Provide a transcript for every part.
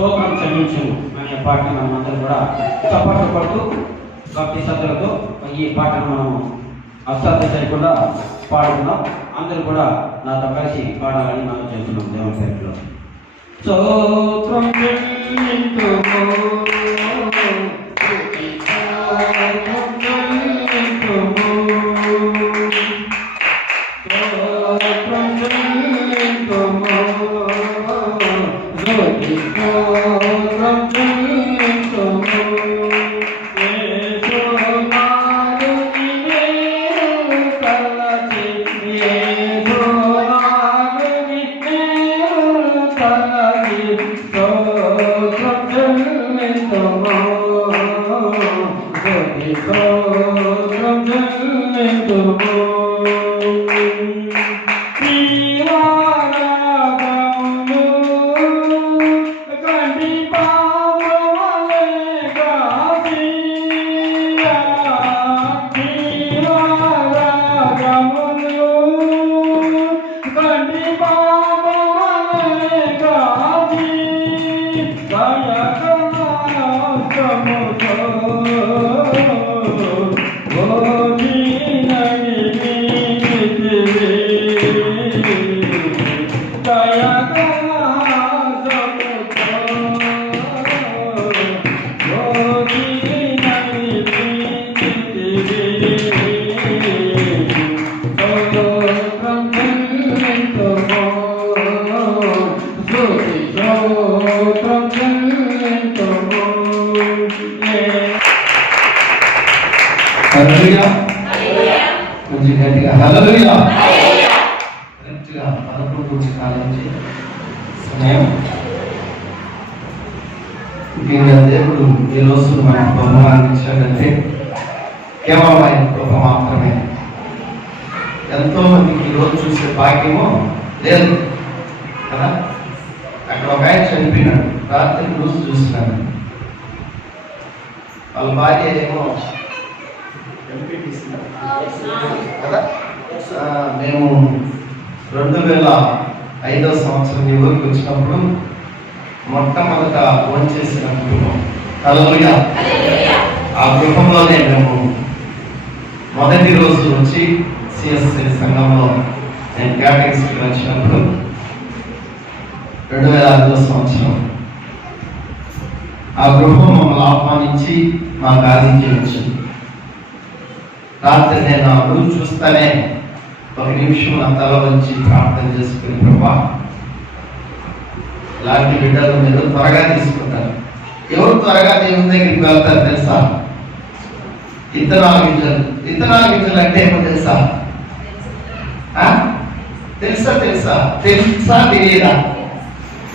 స్తోత్రం చెల్లించు అనే పాటను మనం అందరం కూడా చప్పట్లు పడుతూ భక్తి శ్రద్ధలతో ఈ పాటను మనం అశ్రద్ధ చేయకుండా పాడుతున్నాం. అందరూ కూడా నాతో కలిసి పాడాలని మనం చేస్తున్నాం. దేవుని పేరులో స్తోత్రం కొంచెం గట్టిగా హల్లెలూయా. కరెక్ట్గా 11 కాలం సమయం. ముఖ్యంగా దేవుడు ఈ రోజు మనకు బహుమానం ఇచ్చాడంటే కేవలం ఆయన కృప మాత్రమే. ఎంతో మందికి ఈరోజు చూసే భాగ్యము లేదు కదా. అక్కడ ఒక ఆయన చనిపోయినాడు, రాత్రి రోజు చూసినాడు. వాళ్ళ భార్య ఏమో కదా. మేము 2005వ సంవత్సరం ఈ ఊరికి వచ్చినప్పుడు మొట్టమొదట ఫోన్ చేసిన గృహం హల్లెలూయా. ఆ గృహంలోనే మేము మొదటి రోజు వచ్చి సిఎస్ఐ సంఘంలో నేను క్యాటరింగ్స్కి వచ్చినప్పుడు 2006వ సంవత్సరం ఆ గృహం మమ్మల్ని ఆహ్వానించి మాకు ఆదించవచ్చు. రాత్రి నేను ఆ గురువు చూస్తానే ఒక నిమిషం నా తల వచ్చి ప్రార్థన చేసుకుని, ప్రభా ఇలాంటి బిడ్డలు మీరు త్వరగా తీసుకుంటారు. ఎవరు త్వరగా దేవుని దగ్గరికి వెళ్తారు తెలుసా? ఇత్తనాల గింజలు అంటే ఏమో తెలుసా? తెలుసా తెలియదా?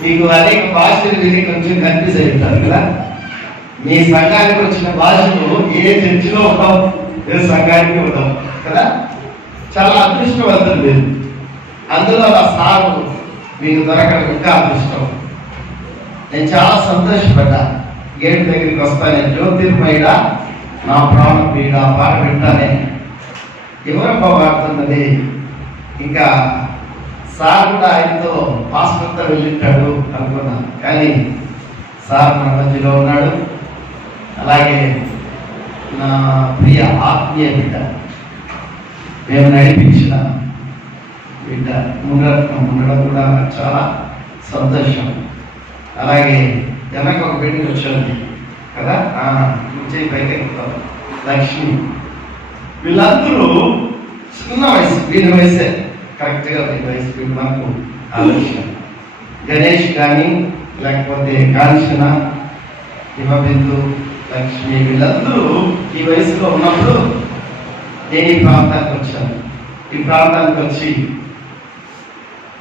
మీకు అనేక భాషలు విని కొంచెం కన్ఫ్యూజ్ అవుతారు కదా. మీ సంఘానికి వచ్చిన భాషలు ఏ చర్చిలో ఉండవు, ఏ సంఘానికి ఉండవు కదా. చాలా అదృష్టవంతులు మీరు. అందులో నా సారు మీకు దొరకడం ఇంకా అదృష్టం. నేను చాలా సంతోషపడ్డా. గేట్ దగ్గరికి వస్తానే జ్యోతిర్మయుడా నా ప్రాణ పీడ పాట వింటానే ఎవరబ్బా పాడుతున్నది. ఇంకా సార్ కూడా ఆయనతో పాస్టర్తో వెళ్ళింటాడు అనుకున్నా, కానీ సార్ నా మధ్యలో ఉన్నాడు. అలాగే నా ప్రియ ఆత్మీయ బిడ్డ, మేము నడిపించిన బిడ్డ ఉండడం కూడా చాలా సంతోషం. అలాగే వెనక ఒక బిడ్డ వచ్చాను కదా, చేయి పైకి లక్ష్మి. వీళ్ళందరూ చిన్న వయసు, వీళ్ళ వయసే కరెక్ట్గా వీళ్ళ వయసు. వీళ్ళు నాకు ఆలోచన గణేష్ కానీ లేకపోతే కాంచన, హిమబిందు, లక్ష్మి వీళ్ళందరూ ఈ వయసులో ఉన్నప్పుడు నేను ఈ ప్రాంతానికి వచ్చాను. ఈ ప్రాంతానికి వచ్చి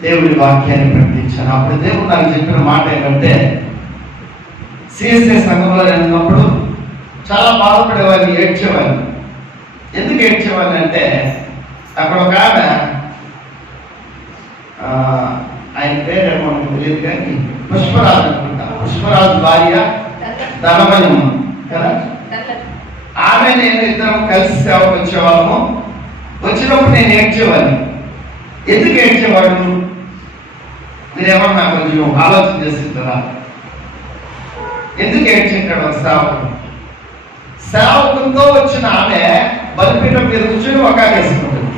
దేవుడి వాక్యాన్ని ప్రకటించాను. అప్పుడు దేవుడు నాకు చెప్పిన మాట ఏంటంటే, సిఎస్ఐ సంఘంలో నేను ఉన్నప్పుడు చాలా బాధపడేవాడిని, ఏడ్చేవాడిని. ఎందుకు ఏడ్చేవాడిని అంటే, అక్కడ ఒక ఆమె, ఆయన పేరేమో మనకు తెలియదు కానీ పుష్పరాజు అనుకుంటా, పుష్పరాజు భార్య ధనమయమ్మ కదా. ఆమె నేను ఇద్దరం కలిసి సేవకు వచ్చేవాళ్ళము. వచ్చినప్పుడు నేను ఏడ్చేవాడిని. ఎందుకు ఏడ్చేవాడు మీరేమన్నా కొంచెం ఆలోచన చేస్తుంటారా? ఎందుకు ఏడ్చింటాడు ఒక సేవకుడు? సేవకులతో వచ్చిన ఆమె బలిపీఠం మీద కూర్చొని ఒక వేసుకుంటుంది.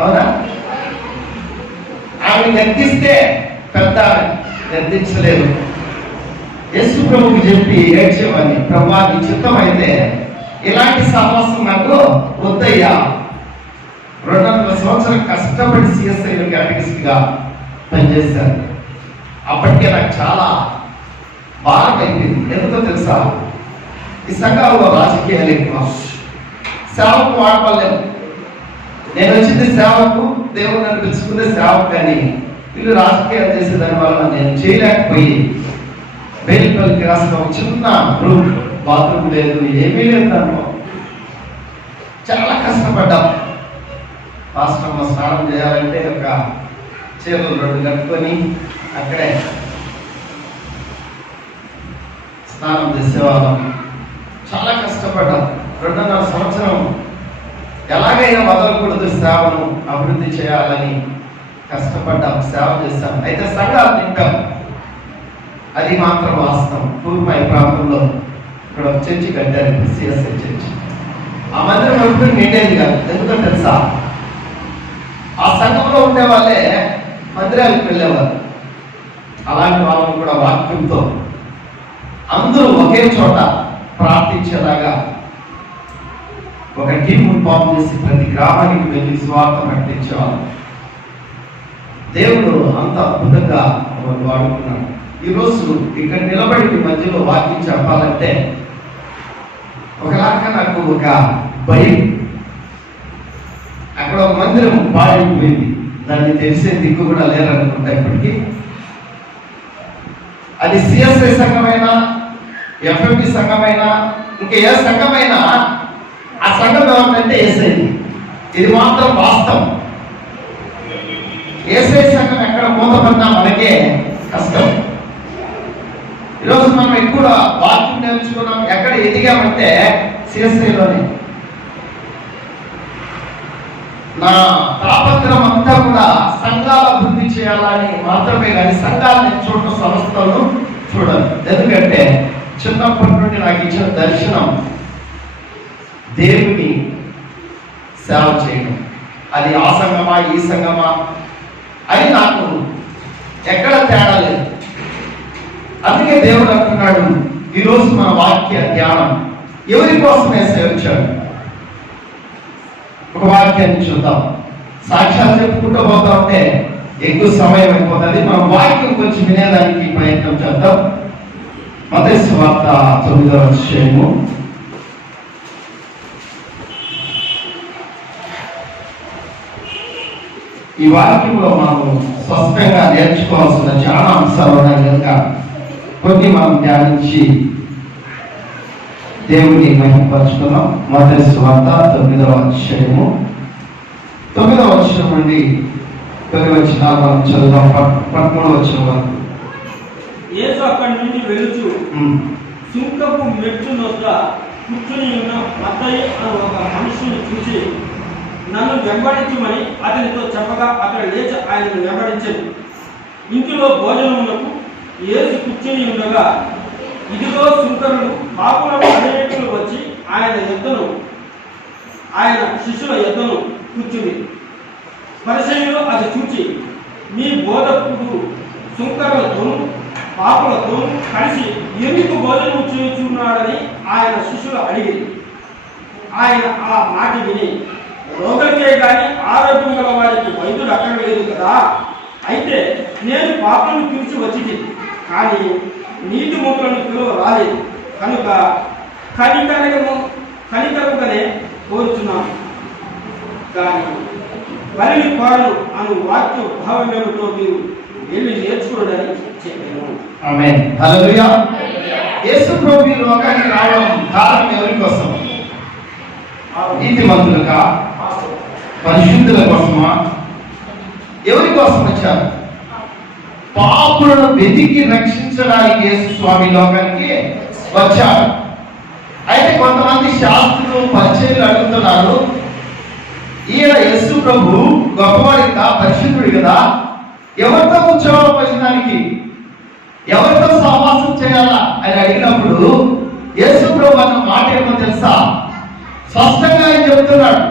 అవునా? ఆమె గద్దిస్తే పెద్ద గద్దించలేదు. యేసు ప్రభువుకి చెప్పి ఏడ్చేవాడిని, ప్రభా నీ చిత్తం అయితే ఇలాంటి సహవాసం నాకు వద్దయ్యా. 200 సంవత్సరాలు కష్టపడి సిఎస్ఐలో క్యాటగిస్ట్గా పనిచేశారు. అప్పటికే నాకు చాలా భారం అయిపోయింది. ఎందుకో తెలుసా? ఈ సంఘాల్లో రాజకీయాలు ఎక్కువ, సేవకు వాడపడలేము. నేను వచ్చింది సేవకు, దేవుడు నన్ను పిలుచుకుంటే సేవకు, కానీ వీళ్ళు రాజకీయాలు చేసే దాని వల్ల నేను చేయలేకపోయి బెల్లిపల్లికి రాసిన ఒక చిన్న రూమ్, బాత్రూమ్ లేదు, ఏమీ లేదు. దాంట్లో చాలా కష్టపడ్డాం. రాష్ట్రంలో స్నానం చేయాలంటే ఒక చీరలు 2 కట్టుకొని అక్కడే స్నానం చేసేవాళ్ళం. చాలా కష్టపడ్డాం. 2.5 సంవత్సరం ఎలాగైనా వదలకూడదు, సేవను అభివృద్ధి చేయాలని కష్టపడ్డాం, సేవ చేశాం. అయితే సంఘాలు నింపాం, అది మాత్రం వాస్తవం. తూర్పై ప్రాంతంలో ఇక్కడ ఒక చర్చి కట్టారు, సిఎస్ఐ చర్చి. ఆ మందిరం ఎప్పుడు నిండేది కాదు. ఎందుకో తెలుసా? ఆ సంఘంలో ఉండే వాళ్ళే మందిరాలకు వెళ్ళేవారు. అలాంటి వాళ్ళని కూడా వాక్యంతో అందరూ ఒకే చోట ప్రార్థించేలాగా ఒక టీం ఫామ్ చేసి ప్రతి గ్రామానికి వెళ్ళి స్వార్థ ప్రకటించేవాళ్ళు. దేవుడు అంత అద్భుతంగా వాడుకున్నాడు. ఈరోజు ఇక్కడ నిలబడి మీ మధ్యలో వాక్యం చెప్పాలంటే ఒకలాగా నాకు ఒక భయం. అక్కడ ఒక మందిరం పాడైపోయింది, దాన్ని తెలిసే దిక్కు కూడా లేరనుకుంటా ఇప్పటికీ. అది సిఎస్ఐ సంఘమైనా, ఎఫ్ఎంపి సంఘమైనా, ఇంకా ఏ సంఘమైనా ఆ సంఘం ఎవరికంటే ఏసైది. ఇది మాత్రం వాస్తవం. ఏసై సంఘం ఎక్కడ మూతపడినా మనకే కష్టం. ఈరోజు మనం ఎక్కువ వాక్యం నేర్చుకున్నాం, ఎక్కడ ఎదిగామంటే సిఎస్ఐలోనే. నా తాపత్రం అంతా కూడా సంఘాల అభివృద్ధి చేయాలని మాత్రమే, కానీ సంఘాలను చూడటం, సంస్థలను చూడాలి. ఎందుకంటే చిన్నప్పటి నుండి నాకు ఇచ్చిన దర్శనం దేవుని సేవ చేయడం. అది ఆ సంఘమా ఈ సంఘమా అని నాకు ఎక్కడ తేడా లేదు. అందుకే దేవుడు అంటున్నాడు, ఈరోజు మన వాక్య ధ్యానం ఎవరి కోసమే సేవించాడు. ఒక వాక్యాన్ని చూద్దాం. సాక్ష్యాలు చెప్పుకుంటూ పోతా ఉంటే ఎక్కువ సమయం అయిపోతుంది. మనం వాక్యం కొంచెం వినేదానికి ప్రయత్నం చేద్దాం. మత్తయి సువార్త 9వ అధ్యాయము. ఈ వాక్యంలో మనము స్పష్టంగా నేర్చుకోవాల్సిన చాలా అంశాలు ఉన్నాయి కనుక కొన్ని మనం ధ్యానించి దేవుని మహిమపరచుకున్నాం. మత్తయి సువార్త 9వ అధ్యాయము 9వ వచనం నుండి 10వ వచనాలు మనం చదువుదాం. 13వ వచనం వరకు. యేసు అక్కడి నుండి వెలుచు సుంకపు మెట్టు వద్ద కూర్చుని ఉన్న మత్తయి అను ఒక మనుషుని చూసి నన్ను వెంబడించమని అతనితో చెప్పగా అతడు లేచి ఆయనను వెంబడించాడు. ఇంటిలో భోజనములకు యేసు కూర్చుని ఉండగా ఇదిగో సుంకరులు, పాపులను అనేకులు వచ్చి ఆయన శిష్యుల యొద్దను కూర్చుని. పరిసయ్యులు అది చూచి, మీ బోధకుడు సుంకరులతోనూ పాపులతోనూ కలిసి ఎందుకు భోజనం చేయుచున్నాడని ఆయన శిష్యులు అడిగి, ఆయన ఆ మాట విని, రోగులకే కానీ ఆరోగ్యం గల వారికి వైద్యుడు అక్కడ లేదు కదా, అయితే నేను పాపులను పిలిచి వచ్చింది, కానీ నీతి మూపులను పిలువ రాలేదు, కనుక కనికరముగానే కోరుచున్నాను. కానీ వరిని కోరను అను వాక్య భావం ఏమిటో మీరు వెళ్ళి నేర్చుకోవడానికి చెప్పాను. ఆమేన్. హల్లెలూయా. యేసు ప్రభు ఈ లోకానికి రావడం కారణం ఎవరి కోసం? నీతిమంతులుగా, పరిశుద్ధుల కోసమా? ఎవరి కోసం వచ్చారు? పాపులను వెతికి రక్షించడానికి యేసు స్వామి లోకానికి వచ్చారు. అయితే కొంతమంది శాస్త్రులు, పరిచయులు అడుగుతున్నారు, ఈయన యేసు ప్రభు గొప్పవాడి కదా, పరిశుద్ధుడి కదా, ఎవరితో కూర్చోవాలి భోజనానికి? ఎవరితో సహవాసం చేయాలా అని అడిగినప్పుడు యేసు ప్రభు అన్న మాట ఏమో తెలుసా? స్పష్టంగా ఆయన చెప్తున్నాడు.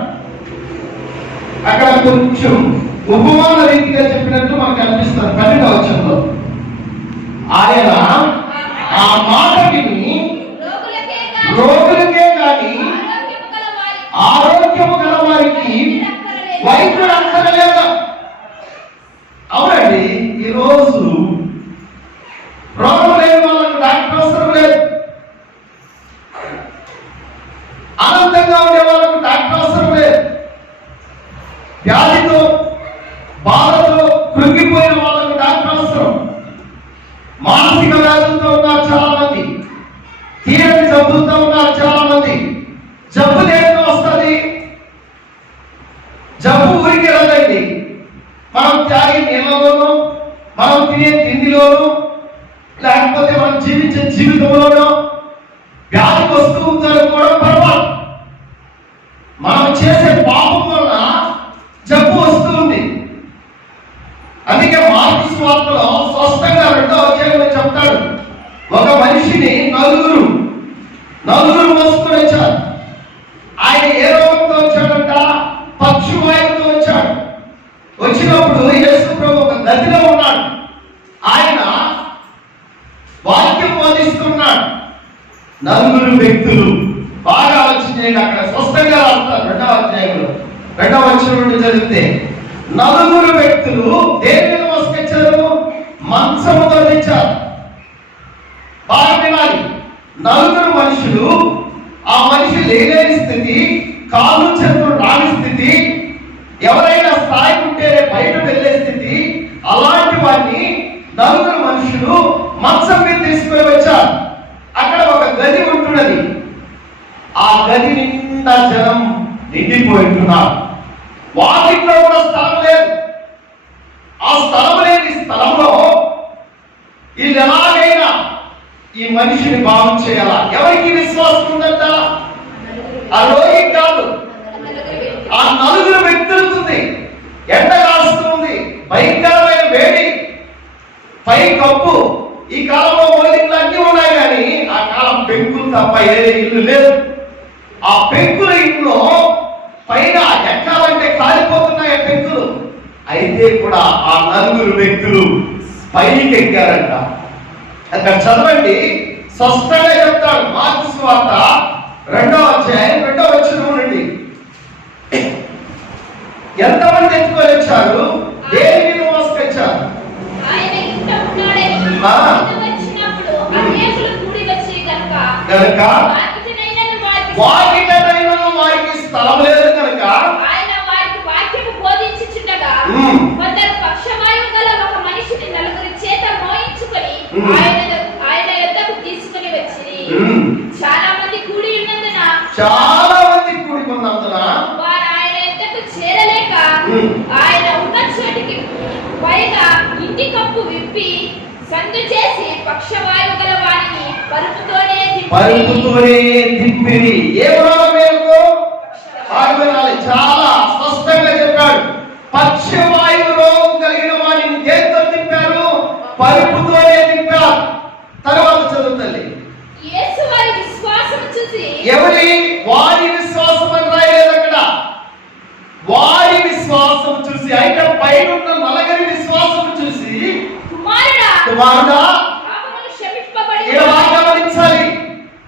అక్కడ కొంచెం ఉపమాన రీతిగా చెప్పినట్టు మనకు అనిపిస్తుంది. 12వ వచనంలో ఆయన ఆ మాట విని రోగులకే కానీ ఆరోగ్యము గల వారికి వైద్యుడు అక్కరలేదు. అవునండి, ఈరోజు రోగం లేని వాళ్ళకు డాక్టర్ అవసరం లేదు. ఆనందంగా ఉండే వాళ్ళకు డాక్టర్ అవసరం లేదు. వ్యాధితో బాధతో కృంగిపోయిన వాళ్ళకు డాక్టర్ అవసరం. మానసిక వ్యాధులతో ఉన్నారు చాలా మంది, తీరని జబ్బులతో ఉన్నారు చాలా మంది. జబ్బు దేంతో వస్తుంది? జబ్బు ఊరికి రాదండి. మనం తాగే నీళ్ళలోనూ, మనం తినే తిండిలోనూ, లేకపోతే మనం జీవించే జీవితంలోనూ వ్యాధి వస్తూ ఉందనుకోవడం పొరపాటు. మనం చేసే పాపం వల్ల జబ్బు వస్తుంది. అందుకే మార్కు సువార్తలో స్పష్టంగా 2వ అధ్యాయంలో చెప్తాడు, ఒక మనిషిని నలుగురు మోసుకొని వచ్చారు. ఆయన ఏ రోగంతో వచ్చాడంట? పక్షవాయువుతో వచ్చాడు. వచ్చినప్పుడు యేసు ప్రభు ఒక గదిలో ఉన్నాడు. ఆయన వాక్యం బోధిస్తున్నాడు. నలుగురు వ్యక్తులు బాగా వచ్చింది. అక్కడ స్పష్టంగా రాస్తారు 2వ అధ్యాయంలో 2వ వచనం నుండి చదివితే, నలుగురు వ్యక్తులు దేని మోసుకొచ్చారు? మంచముతో తెచ్చారు. బాగా వినాలి. నలుగురు మనుషులు, ఆ మనిషి లేని స్థితి, కాలు చేతులు రాని స్థితి, ఎవరైనా స్థాయి ఉంటేనే బయట వెళ్ళే స్థితి, అలాంటి వాడిని నలుగురు మనుషులు మంచం మీద తీసుకుని వచ్చారు. అక్కడ ఒక గది ఉంటున్నది. ఆ గది నిండా జనం నిండిపోయింటున్నారు. వాకిట్లో కూడా స్థలం లేదు. ఆ స్థలం లేని స్థలంలో వీళ్ళు ఎలాగైనా ఈ మనిషిని బాగు చేయాలా? ఎవరికి విశ్వాసం ఉందంట? ఆ రోగి కాదు, ఆ నలుగురు వ్యక్తులకు ఉంది. ఎండ కాస్తుంది, భయంకరమైన వేడి, పై కప్పు. ఈ కాలంలో మోదింగ్లు అన్నీ ఉన్నాయి, కానీ ఆ కాలం పెంకులు తప్ప ఏ ఇల్లు లేదు. ఆ పెంకుల ఇంట్లో పైన ఎక్కాలంటే కాలిపోతున్నాయి పెంకులు. అయితే కూడా ఆ నలుగురు వ్యక్తులు పైకి ఎక్కారంట. అక్కడ చదవండి, స్పష్టంగా చెప్తాడు. మార్కు సువార్త 2వ అధ్యాయం 2వ వచనం నుండి. ఎంతమంది ఎత్తుకొని వచ్చారు? దేని మీద మోసుకొచ్చారు? కనుక వాకిటనైనా వారికి స్థలం లేదు కనుక ఆయన వారికి వాక్యము బోధించుచుండగా కొందరు పక్షవాయువు గల ఒక మనిషిని నలుగురి చేత మోయించుకొని ఆయన యొద్దకు తీసుకుని వచ్చి, చాలా మంది కూడి ఉన్నందున వారు ఆయన యొద్దకు చేరలేక ఆయన ఉన్న చోటికి పైగా ఇంటి కప్పు విప్పి సందు చేసి పక్షవాయువు గల వారిని పరుపుతోనే తిప్పిరి. ఏ రోగమేమో చాలా స్పష్టంగా చెప్పాడు. పక్షవాయువు రోగం కలిగిన వారిని దేంతో తిప్పారు? పరుపుతోనే తిప్పారు. తర్వాత చదువుతుంది, యేసు వారి విశ్వాసం చూసి, ఎవరి వారి విశ్వాసం అని రాయలేదు అక్కడ. వారి విశ్వాసం చూసి, అయితే పైన నలుగురి విశ్వాసం చూసి, కుమారుడా గమనించాలి,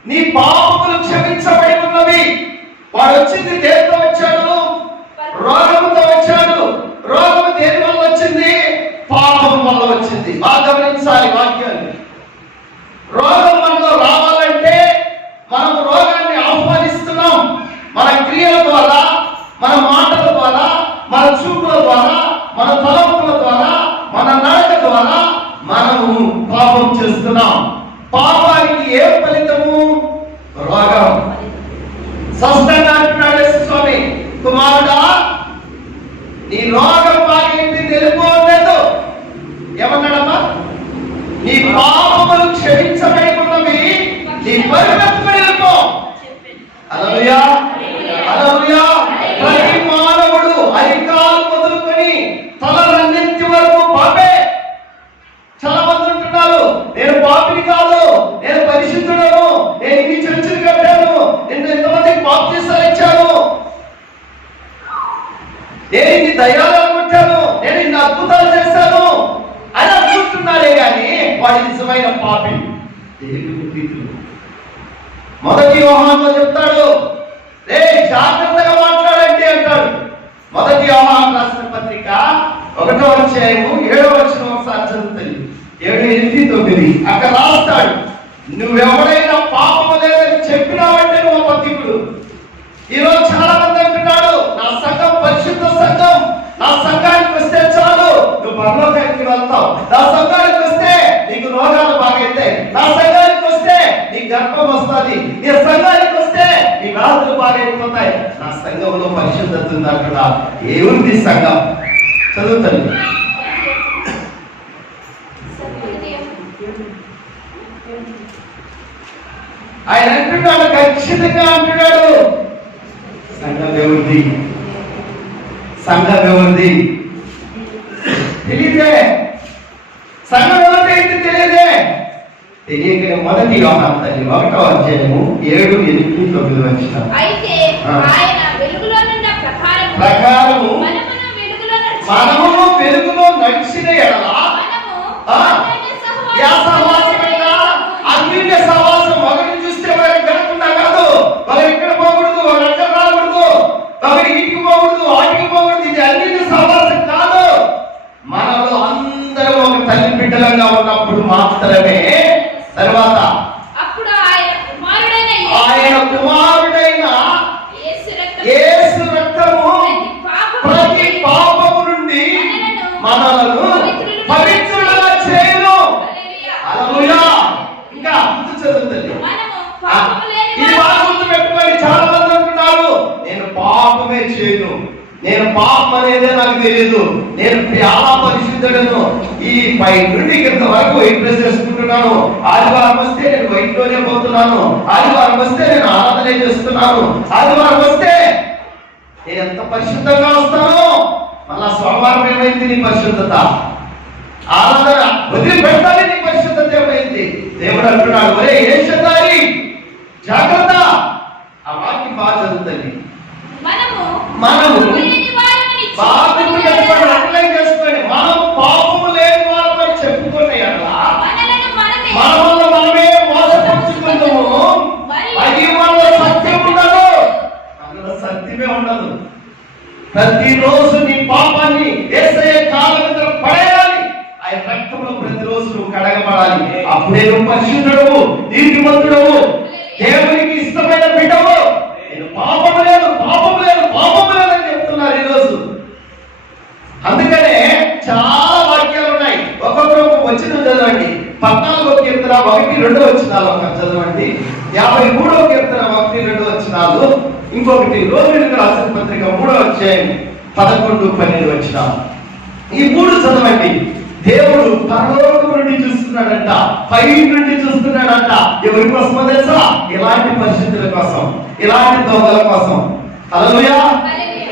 నీ పాపములు క్షమించబడి ఉన్నవి. వాడు వచ్చింది దేనితో వచ్చాడు? రోగముతో వచ్చాడు. రోగము దేని వల్ల వచ్చింది? పాపం వల్ల వచ్చింది. బాగా గమనించాలి వాక్యాన్ని. రోగం మనలో రావాలంటే మనం రోగాన్ని ఆహ్వానిస్తున్నాం. మన క్రియల ద్వారా, మన మాటల ద్వారా, మన చూపుల ద్వారా, మన తలంపుల ద్వారా, మన నడక ద్వారా మనము పాపం చేస్తున్నాం. పాపానికి ఏ ఫలితము? రోగం. స్పష్టంగా అంటున్నాడు స్వామి, కుమారుడా నీ రోగం బాగైంది, వెళ్ళిపోలేదు. ఏమన్నాడమ్మా? నీ పాపములు క్షమించబడి ఉన్నవి, నీ పరిగెత్తుకొని వెళ్ళిపో. హల్లెలూయా, హల్లెలూయా. ప్రతి మానవుడు అరికాలు మొదలుకొని తల రెండింటి వరకు పాపే. చాలా మంది ఉంటున్నారు, దేవుని ప్రీతులు. మొదటి యోహానులో చెప్తాడు, రే జాగ్రత్తగా మాట్లాడండి అంటాడు. మొదటి యోహాను రాసిన పత్రిక 1వ అధ్యాయము 7వ వచనం ఒకసారి చదువుతుంది. 7, 8, 9 అక్కడ రాస్తాడు, నువ్వెవడైనా పాపము లేదని చెప్పినావంటే నువ్వు అబద్ధికుడు. ఈరోజు చాలా మంది అంటున్నాడు, నా సంఘం పరిశుద్ధ సంఘం, నా సంఘానికి వస్తే చాలు నువ్వు పరలోకానికి వెళ్తావు, నా సంఘానికి వస్తే నీకు రోగాలు బాగైతాయి, నా సంఘానికి వస్తే నీ గర్భం వస్తుంది, నీ సంఘానికి వస్తే నీ వ్యాధులు బాగైపోతాయి. నా సంఘంలో పరిశుద్ధత ఉంది అక్కడ. ఏముంది సంఘం? చదువుతాను. ఆయన అంటున్నాడు, ఖచ్చితంగా అంటున్నాడు, సంఘం ఎవరిది? సంఘం ఎవరిది తెలియదే. సంఘం ఎవరిది ఏంటి తెలియదే. తెలియక మొదటి యోహాను తల్లి 1వ అధ్యాయము 7, 8, 9 వచ్చిన అయితే ఆయన వెలుగులో నుండి ప్రకారము మనము వెలుగులో నడిచిన ఎడల అన్నింటి సహవాసం ఒకరిని చూస్తే ఒకరికి వెనకుండా కాదు, ఒకరు ఇక్కడ పోకూడదు, ఒకరు అక్కడ రాకూడదు, ఒకరి ఇంటికి పోకూడదు, ఆటికి పోకూడదు. ఇది అన్నింటి సహవాసం కాదు. మనలో అందరూ ఒక తల్లి బిడ్డలుగా ఉన్నప్పుడు మాత్రమే. తర్వాత అప్పుడు ఆయన కుమారుడైన యేసు రక్తము ప్రతి పాపము నుండి మనలను పవిత్రులుగా చేయును. హల్లెలూయా. ఇంకా ముందు చదువుతుంది. ఇది బాగా గుర్తు పెట్టుకోండి. చాలా మంది అంటున్నారు, నేను పాపమే చేయను, నేను పాపం అనేదే నాకు తెలియదు, నేను చాలా పరిశుద్ధుడను, ఈ పై నుండి కింద వరకు వైట్ డ్రెస్ వేసుకుంటున్నాను, ఆదివారం వస్తే నేను వైట్ లోనే పోతున్నాను, ఆదివారం వస్తే నేను ఆరాధన చేస్తున్నాను, ఆదివారం వస్తే నేను ఎంత పరిశుద్ధంగా వస్తాను. మళ్ళా సోమవారం ఏమైంది నీ పరిశుద్ధత? ఆరాధన వదిలిపెట్టాలి, నీ పరిశుద్ధత ఏమైంది? దేవుడు అంటున్నాడు, ఒరే ఏషదారి జాగ్రత్త. ఆ వాక్యం బాగా చదువుతుంది. మనము అప్లై చేసుకోండి. మనం పాపము లేని వారిపై చెప్పుకునే మనలో మనమే మోసపరుచుకుంటాము. అది మనలో సత్యం ఉండదు, మనలో సత్యమే ఉండదు. ప్రతిరోజు నీ పాపాన్ని యేసయ్య కాళ్ళ మీద పడేయాలి. ఆయన రక్తంలో ప్రతిరోజు నువ్వు కడగబడాలి. అప్పుడే నువ్వు పరిశుద్ధుడవు, నీతిమంతుడవు, దేవునికి ఇష్టమైన బిడ్డవు. నేను పాపము లేదు, పాపము లేదు, పాపము లేదని చెప్తున్నారు ఈరోజు. అందుకనే చాలా వాక్యాలు ఉన్నాయి. ఒక్కొక్కరు ఒక వచనం చదవండి. 14వ కీర్తన 1, 2 వచనాలు ఒకరు చదవండి. 53వ కీర్తన 1, 2 వచనాలు. ఇంకొకటి రోమీయులకు రాసిన పత్రిక 3వ అధ్యాయం 11, 12 వచనాలు. ఈ 3 చదవండి. దేవుడు పరలోకం నుండి చూస్తున్నాడంట, పై నుండి చూస్తున్నాడంట. ఎవరి కోసమో తెలుసా? ఇలాంటి పరిస్థితుల కోసం, ఇలాంటి దొంగల కోసం. హల్లెలూయా,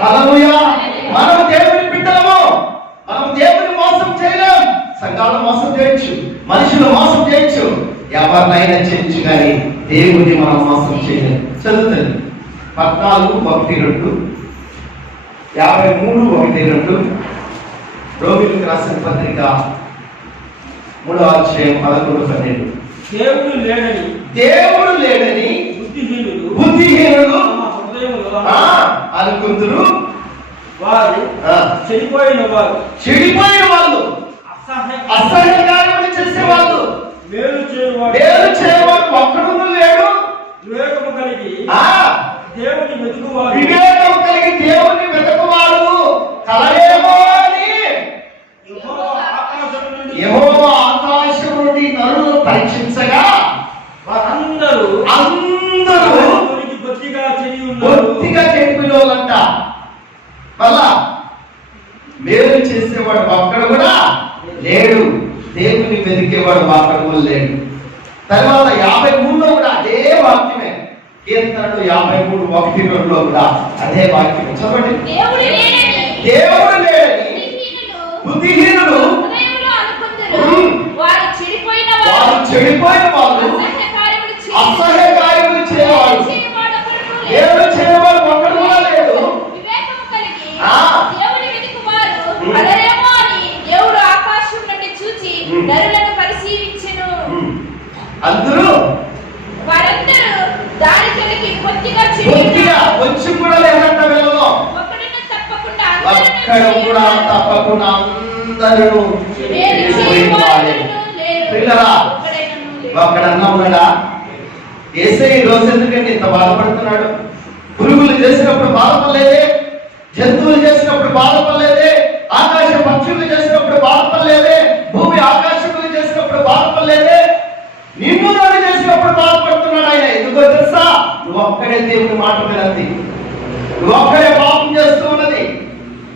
హల్లెలూయా. మనం దేవుని బిడ్డలము, మనం దేవుని మోసం చేయలేం. సంఘాలను మోసం చేయొచ్చు, మనుషులు మోసం చేయొచ్చు, ఎవరినైనా చేయొచ్చు, కానీ దేవుని మనం మోసం చేయలేం. చదువుతుంది 14, 1, 2, 53, 1, 2 రోమీయులకు రాసిన పత్రిక 3వ అధ్యాయం 11, 12. దేవుడు లేడని బుద్ధిహీనులు అనుకుంటురు. వారు చెడిపోయిన వాళ్ళు, అసహ్య కార్యములు చేసేవాళ్ళు, మేలు చేయవాడు ఒక్కడును లేడు. వివేకము కలిగి దేవుని వెతుకువాడు కలయేమో అని యెహోవా ఆకాశం నుండి నరులను పరీక్షించగా వారందరూ బొత్తిగా చెడిపోయినోళ్ళంట. మళ్ళా మేలు చేసేవాడు ఒక్కడు కూడా లేడు, దేవుని వెతికేవాడు ఒక్కడు కూడా లేడు. తర్వాత 53లో కూడా అదే వాక్యమే. కీర్తనలు 53, 1, 2లో కూడా అదే వాక్యం. చదవండి. దేవుడు లేడని బుద్ధిహీనులు, వారు చెడిపోయిన వాళ్ళు, అసహ్య కార్యములు చేయవాడు, దేవుడు చేయవాడు ఒక్కడు కూడా లేడు. అందరూ వారందరూ దారి తొలగి కొద్దిగా కొద్దిగా వచ్చి కూడా లేదంట వీళ్ళలో. ఒకడును తప్పకుండా అక్కడ కూడా తప్పకుండా అందరూ పిల్లరా ఒక్కడన్నా ఉన్నాడా? ఏసై ఈ రోజు ఎందుకంటే ఇంత బాధపడుతున్నాడు? పురుగులు చేసినప్పుడు బాధపడలేదే, జంతువులు చేసినప్పుడు బాధపడలేదే, ఆకాశ పక్షులు చేసినప్పుడు బాధపడలేదే, భూమి ఆకాశములు చేసినప్పుడు బాధపడలేదే, నిన్ను నన్ను చేసినప్పుడు బాధపడుతున్నాడు ఆయన. ఎందుకో తెలుసా? నువ్వు ఒక్కడే దేవుని మాట వినంది, నువ్వు ఒక్కడే పాపం చేస్తూ ఉన్నది,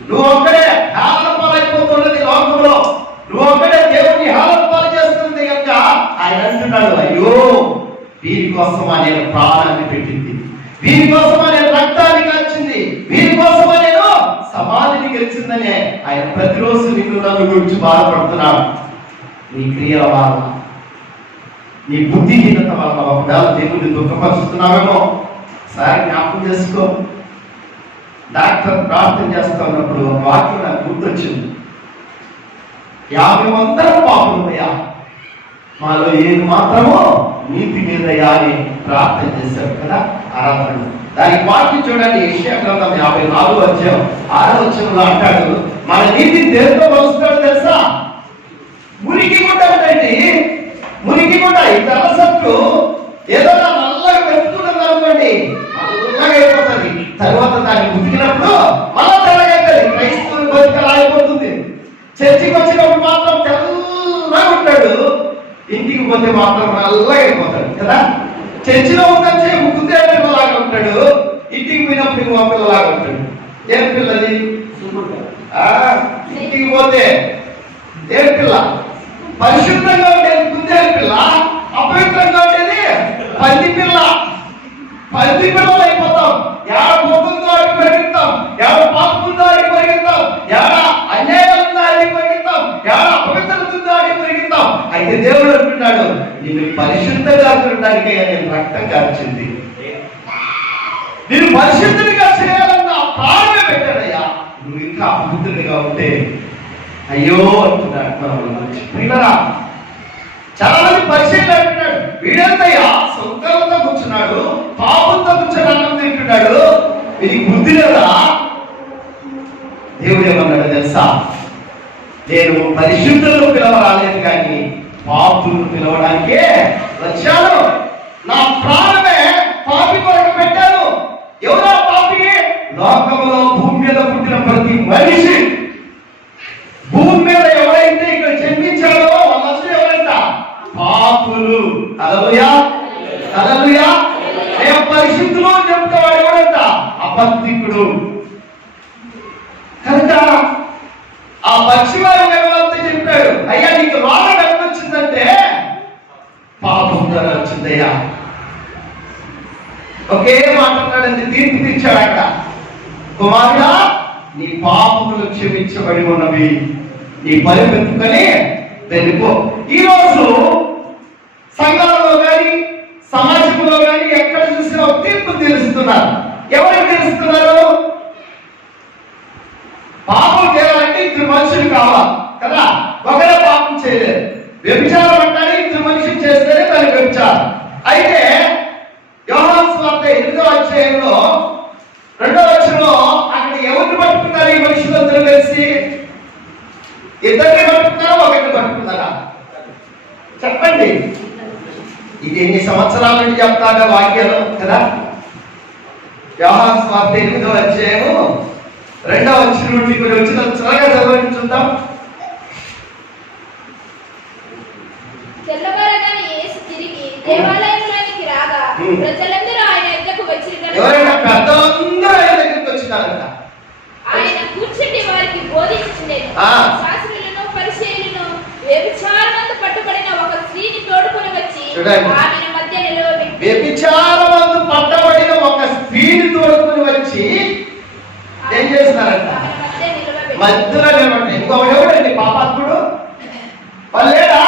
నువ్వు ఒక్కడే హాలపాలైపోతున్నది లోకంలో, నువ్వు ఒక్కడే దేవుని హాలపాలు చేస్తుంది కనుక ఆయన అంటున్నాడు, అయ్యో వీరి కోసమా నేను ప్రాణాన్ని పెట్టింది, వీరి కోసమా నేను రక్తాన్ని కాల్చింది, వీరి కోసమా నేను సమాధిని గెలిచిందనే ఆయన ప్రతిరోజు నిన్ను నన్ను గురించి బాధపడుతున్నాడు. నీ క్రియల వల్ల, నీ బుద్ధిహీనత వల్ల ఒకవేళ దేవుడిని దుఃఖపరుస్తున్నావేమో సారి జ్ఞాపకం చేసుకో. డాక్టర్ ప్రార్థన చేస్తా ఉన్నప్పుడు ఒక వాక్యం నాకు గుర్తొచ్చింది. 50 మంది పాపులయ్యా, మాలో ఏది మాత్రమో నీతి మీదయా అని ప్రార్థన చేశారు కదా ఆరాధన. దానికి వాక్యం చూడండి, యెషయా గ్రంథం 54వ అధ్యాయం 6వ వచనంలో అంటాడు, మన నీతి దేంతో పోలుస్తాడు తెలుసా? మురికి గుడ్డ ఉందండి, మురికి గుడ్డ. ఈ తలసట్టు ఏదైనా నల్లగా పెట్టుకున్నది అనుకోండి, నల్లగా అయిపోతుంది. తర్వాత దాన్ని ఉతికినప్పుడు మళ్ళా తెల్లగైతుంది. క్రైస్తవుని బతికలు అయిపోతుంది. చర్చికి వచ్చినప్పుడు మాత్రం తెల్లగా ఉంటాడు, ఇంటికి పోతే మాత్రం నల్లగా అయిపోతాడు కదా. చర్చిలో ఉన్నంటే ముగ్గుతే పిల్లలాగా ఉంటాడు, ఇంటికి పోయినప్పుడు ఇంకో పిల్లలాగా ఉంటాడు. ఏం పిల్లది? ఇంటికి పోతే ఏం పిల్ల? పరిశుభ్రంగా ఉండేది కుందేలు పిల్ల, అపవిత్రంగా ఉండేది పంది పిల్ల. పంది పిల్లలు అయిపోతాం. ఎవడ మొగ్గుందో అడిగి పరిగెత్తాం, ఎవడ పాపందో అడిగి పరిగెత్తాం, ఎవడ అన్యాయం ఉందో అడిగి పరిగెత్తాం, ఎవడ అపవిత్రత ఉందో అడిగి పరిగెత్తాం. అయితే దేవుడు అంటున్నాడు, నిన్ను పరిశుద్ధంగా చూడడానికి నేను రక్తం కార్చింది, నేను పరిశుద్ధంగా చేయాలన్న ప్రాణమే పెట్టాడయ్యా. నువ్వు ఇంకా అపవిత్రుడిగా ఉంటే అయ్యో అంటున్నాడు. పిల్లరా, చాలా మంది పరిశీలన అంటున్నాడు, వీడంతయ్యా సొంతంతో కూర్చున్నాడు, పాపంతో కూర్చొని అన్నం తింటున్నాడు, వీడికి బుద్ధి లేదా? దేవుడు ఏమన్నాడు తెలుసా? నేను పరిశుద్ధులను పిలవరాలేదు కానీ పాపులను పిలవడానికే వచ్చాను. నా ప్రాణమే పాపి కొరకు పెట్టాను. ఎవరా పాపి? లోకంలో భూమి మీద పుట్టిన ప్రతి మనిషి. భూమి మీద ఎవరైతే ఇక్కడ జన్మించాడో వాళ్ళందరూ ఎవరైతే పాపులు. హల్లెలూయా, హల్లెలూయా. నేను పరిశుద్ధులు చెప్తావాడు ఎవడంట? అబద్ధికుడు. కనుక ఆ పక్షివాయువుతో చెప్పాడు, అయ్యా నీకు రోగం ఎంత వచ్చిందంటే పాపం ద్వారా వచ్చిందయ్యా. ఒకే మాట్లాడండి, తీర్పు తీర్చాడు అక్కడ. కుమారుడా, నీ పాపములు క్షమించబడి ఉన్నవి, నీ పరిపెత్తుకొని వెళ్ళిపో. ఈరోజు సంఘాలలో కానీ సమాజంలో కానీ ఎక్కడ చూసినా తీర్పు తీరుస్తున్నారు. ఎవరికి తీరుస్తున్నారు? పాపం చేయాలంటే 2 మనుషులు కావాలి కదా. ఒకరే పాపం చేయలేదు. వ్యభిచారం అంటే 2 మనుషులు చేస్తేనే దాని వ్యభిచారం. అయితే యోహాను సువార్త 8వ అధ్యాయంలో 2వ వచనంలో అక్కడ ఎవరిని పట్టుకున్నారు ఈ మనుషులందరూ కలిసి? ఇద్దరిని పట్టుకున్నారా, ఒకరిని పట్టుకున్నారా? చెప్పండి. ఇది ఎన్ని సంవత్సరాల నుండి చెప్తాగా వాక్యాలు కదా. యోహాను సువార్త 8వ అధ్యాయము 2వ వచనం నుండి ఇక్కడ వచ్చిన త్వరగా చదవండి చూద్దాం. తెల్లవారగానే యేసు తిరిగి దేవాలయంలోనికి రాగా ప్రజలందరూ ఆయన యొద్దకు వచ్చిరి. ఎవరైనా పెద్దలందరూ ఆయన దగ్గరికి వచ్చినారంట. ఆయన కూర్చుండి వారికి బోధించుచుండెను. శాస్త్రులను పరిసయ్యులను వ్యభిచారమందు పట్టుబడిన ఒక స్త్రీని తోడుకొని వచ్చి ఆమెను మధ్య నిలవబెట్టి, వ్యభిచారమందు పట్టబడిన ఒక స్త్రీని తోడుకొని వచ్చి ఏం చేస్తున్నారంట? మధ్యలో నిలబడి. ఇంకొకటి ఎవడండి పాపాత్ముడు? వాళ్ళు లేడా?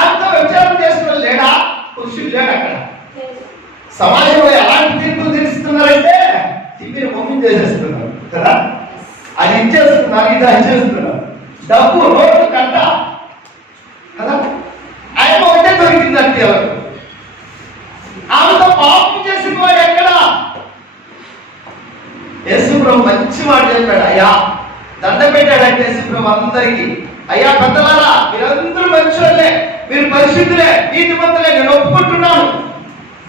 అంత వ్యభిచారం చేసుకున్న లేడా? పురుషుడు లేడు అక్కడ. సమాజంలో ఎలాంటి తీర్పులు తీరుస్తున్నారంటే తిప్పిని మమ్మీ చేసేస్తున్నారు కదా. అది ఇచ్చేస్తున్నారు, ఇది ఇచ్చేస్తున్నారు. డబ్బు రోడ్డు కట్ట కదా. ఆయన ఒకటే దొరికిందంటే అడిగి, అయ్యా పెద్దలారా మీరందరూ మంచోళ్ళే, మీరు పరిశుద్ధులే, నీతిమంతులే, నేను ఒప్పుకుంటున్నాను.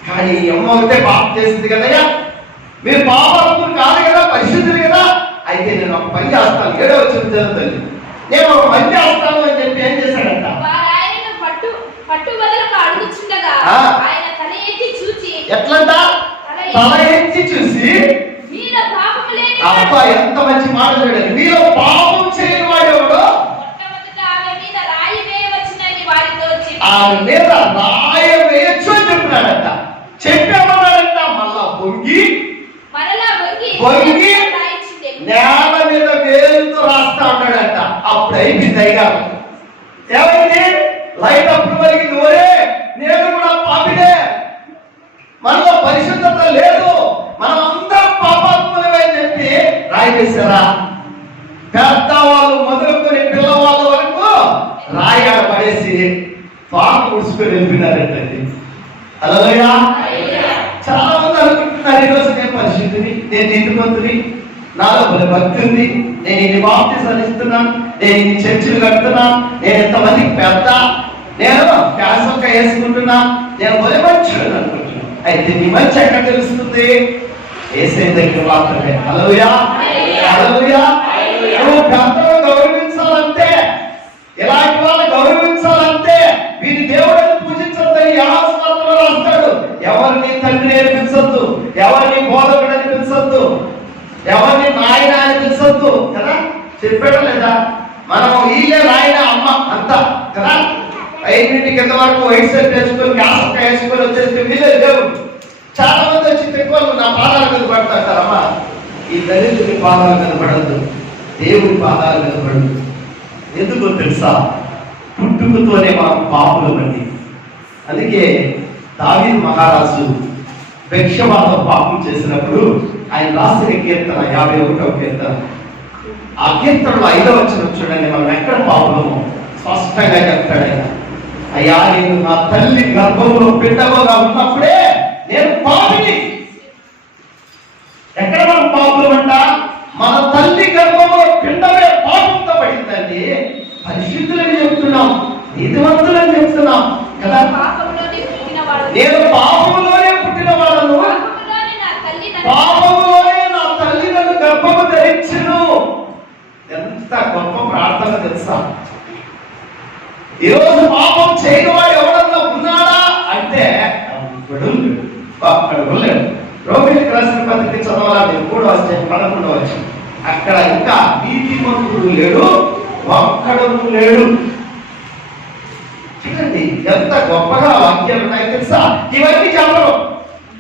కానీ ఈ అమ్మ ఒకటే పాపం చేసింది కదయ్యా, మీరు పాపాత్ములు కాదు కదా, పరిశుద్ధులు కదా, అయితే నేను ఒక పని చేస్తాను. 7వ వచనం చదువుతుంది. నేను ఒక పని చేస్తాను అని చెప్పి ఏం చేశాడంట? ఆయన తల ఎత్తి చూచి, ఎట్లంట? తల ఎత్తి చూసి, అబ్బా ఎంత మంచి మాట చూడండి, మీలో పాపం చేయని వాడు ఎవడో ఆమె మీద రాయి వేయచ్చు అని చెప్పినాడంట. చెప్పేమన్నాడంట, మళ్ళా వంగి నేల మీద వేలుతో రాస్తా ఉన్నాడంట. అప్పుడు అయిపోయింది అయ్యారు. ఏమైంది? లైట్ అప్పుడు వరకు ఒరే నేను కూడా పాపినే, మనలో పరిశుద్ధత లేదు, మనం అందరం పాపాత్ములమే అని చెప్పి రాయి వేశారా? పెద్దవాళ్ళు మొదలుకొని పిల్లవాళ్ళ వరకు రాయి ఆడ పడేసి పాపం ఉడుచుకొని వెళ్ళిపోయినారంటే. హల్లెలూయా. చాలా మంది అనుకుంటున్నారు ఈరోజు నేను పరిశుద్ధిని, నేను నీతిమంతుని, నాలో భక్తి ఉంది, నేను ఇన్ని బాప్తిసాలు ఇస్తున్నాను, నేను ఇన్ని చర్చిలు కడుతున్నాను, నేను ఎంతమందికి పెద్ద, నేను క్యాసొక్క వేసుకుంటున్నా, నేను బలి మంచి అనుకుంటున్నాను. అయితే నీ మంచి ఎక్కడ తెలుస్తుంది? యేసయ్య దగ్గర మాత్రమే. హల్లెలూయా. హల్లెలూయా. నువ్వు పెద్దలను గౌరవించాలంటే, ఇలాంటి వాళ్ళని గౌరవించాలంటే, వీరి దేవుడిని పూజించద్దని యాస్వార్తలో రాస్తాడు. ఎవరిని తండ్రి అనిపించద్దు, ఎవరిని బోధకుడు అనిపించద్దు, ఎవరిని నాయన అనిపించద్దు కదా, చెప్పాడా లేదా? మనం వీళ్ళే నాయన అమ్మ అంతా కదా. 5 కింద వరకు వైట్ షర్ట్ వేసుకొని కాసక్క వేసుకొని వచ్చేస్తే వీళ్ళే దేవుడు. చాలా మంది వచ్చి తెక్కువలు నా పాదాల మీద పడతారు. అమ్మ ఈ దళితుడి పాదాల మీద పడద్దు, దేవుడి పాదాల మీద పడద్దు. ఎందుకో తెలుసా? పుట్టుకతోనే మనం పాపులమండి. అందుకే దావీదు మహారాజు బెత్షెబాతో పాపం చేసినప్పుడు ఆయన రాసిన కీర్తన 51వ కీర్తన, ఆ కీర్తనలో 5వ వచనం చూడండి. మనం ఎక్కడ పాపులమో స్పష్టంగా చెప్తాడు ఆయన. అయ్యా నేను నా తల్లి గర్భంలో బిడ్డగా ఉన్నప్పుడే నేను పాపిని. ఎక్కడ మనం పాపులమంట? మన తల్లి గర్భంలో పిండమే పాపంతో పడిందండి. పరిశుద్ధులని చెప్తున్నాం, నీతివంతులని చెప్తున్నాం కదా. నేను పాపంలోనే పుట్టిన వాళ్ళను, పాపంలోనే నా తల్లి నన్ను గర్భము ధరించును. ఎంత గొప్ప ప్రార్థన తెలుసా? ఈరోజు పాపం చేయని వాడు ఎవడన్నా ఉన్నాడా అంటే అక్కడ ఉండలేడు. రోమిలికి రాసిన పత్రిక చదవాలని 3వ అధ్యాయం 11వ వచనం. అక్కడ ఇంకా నీతిమంతుడు లేడు, ఒక్కడు లేడు. చూడండి ఎంత గొప్పగా వాక్యాలు ఉన్నాయి తెలుసా? ఇవన్నీ చెప్పరు.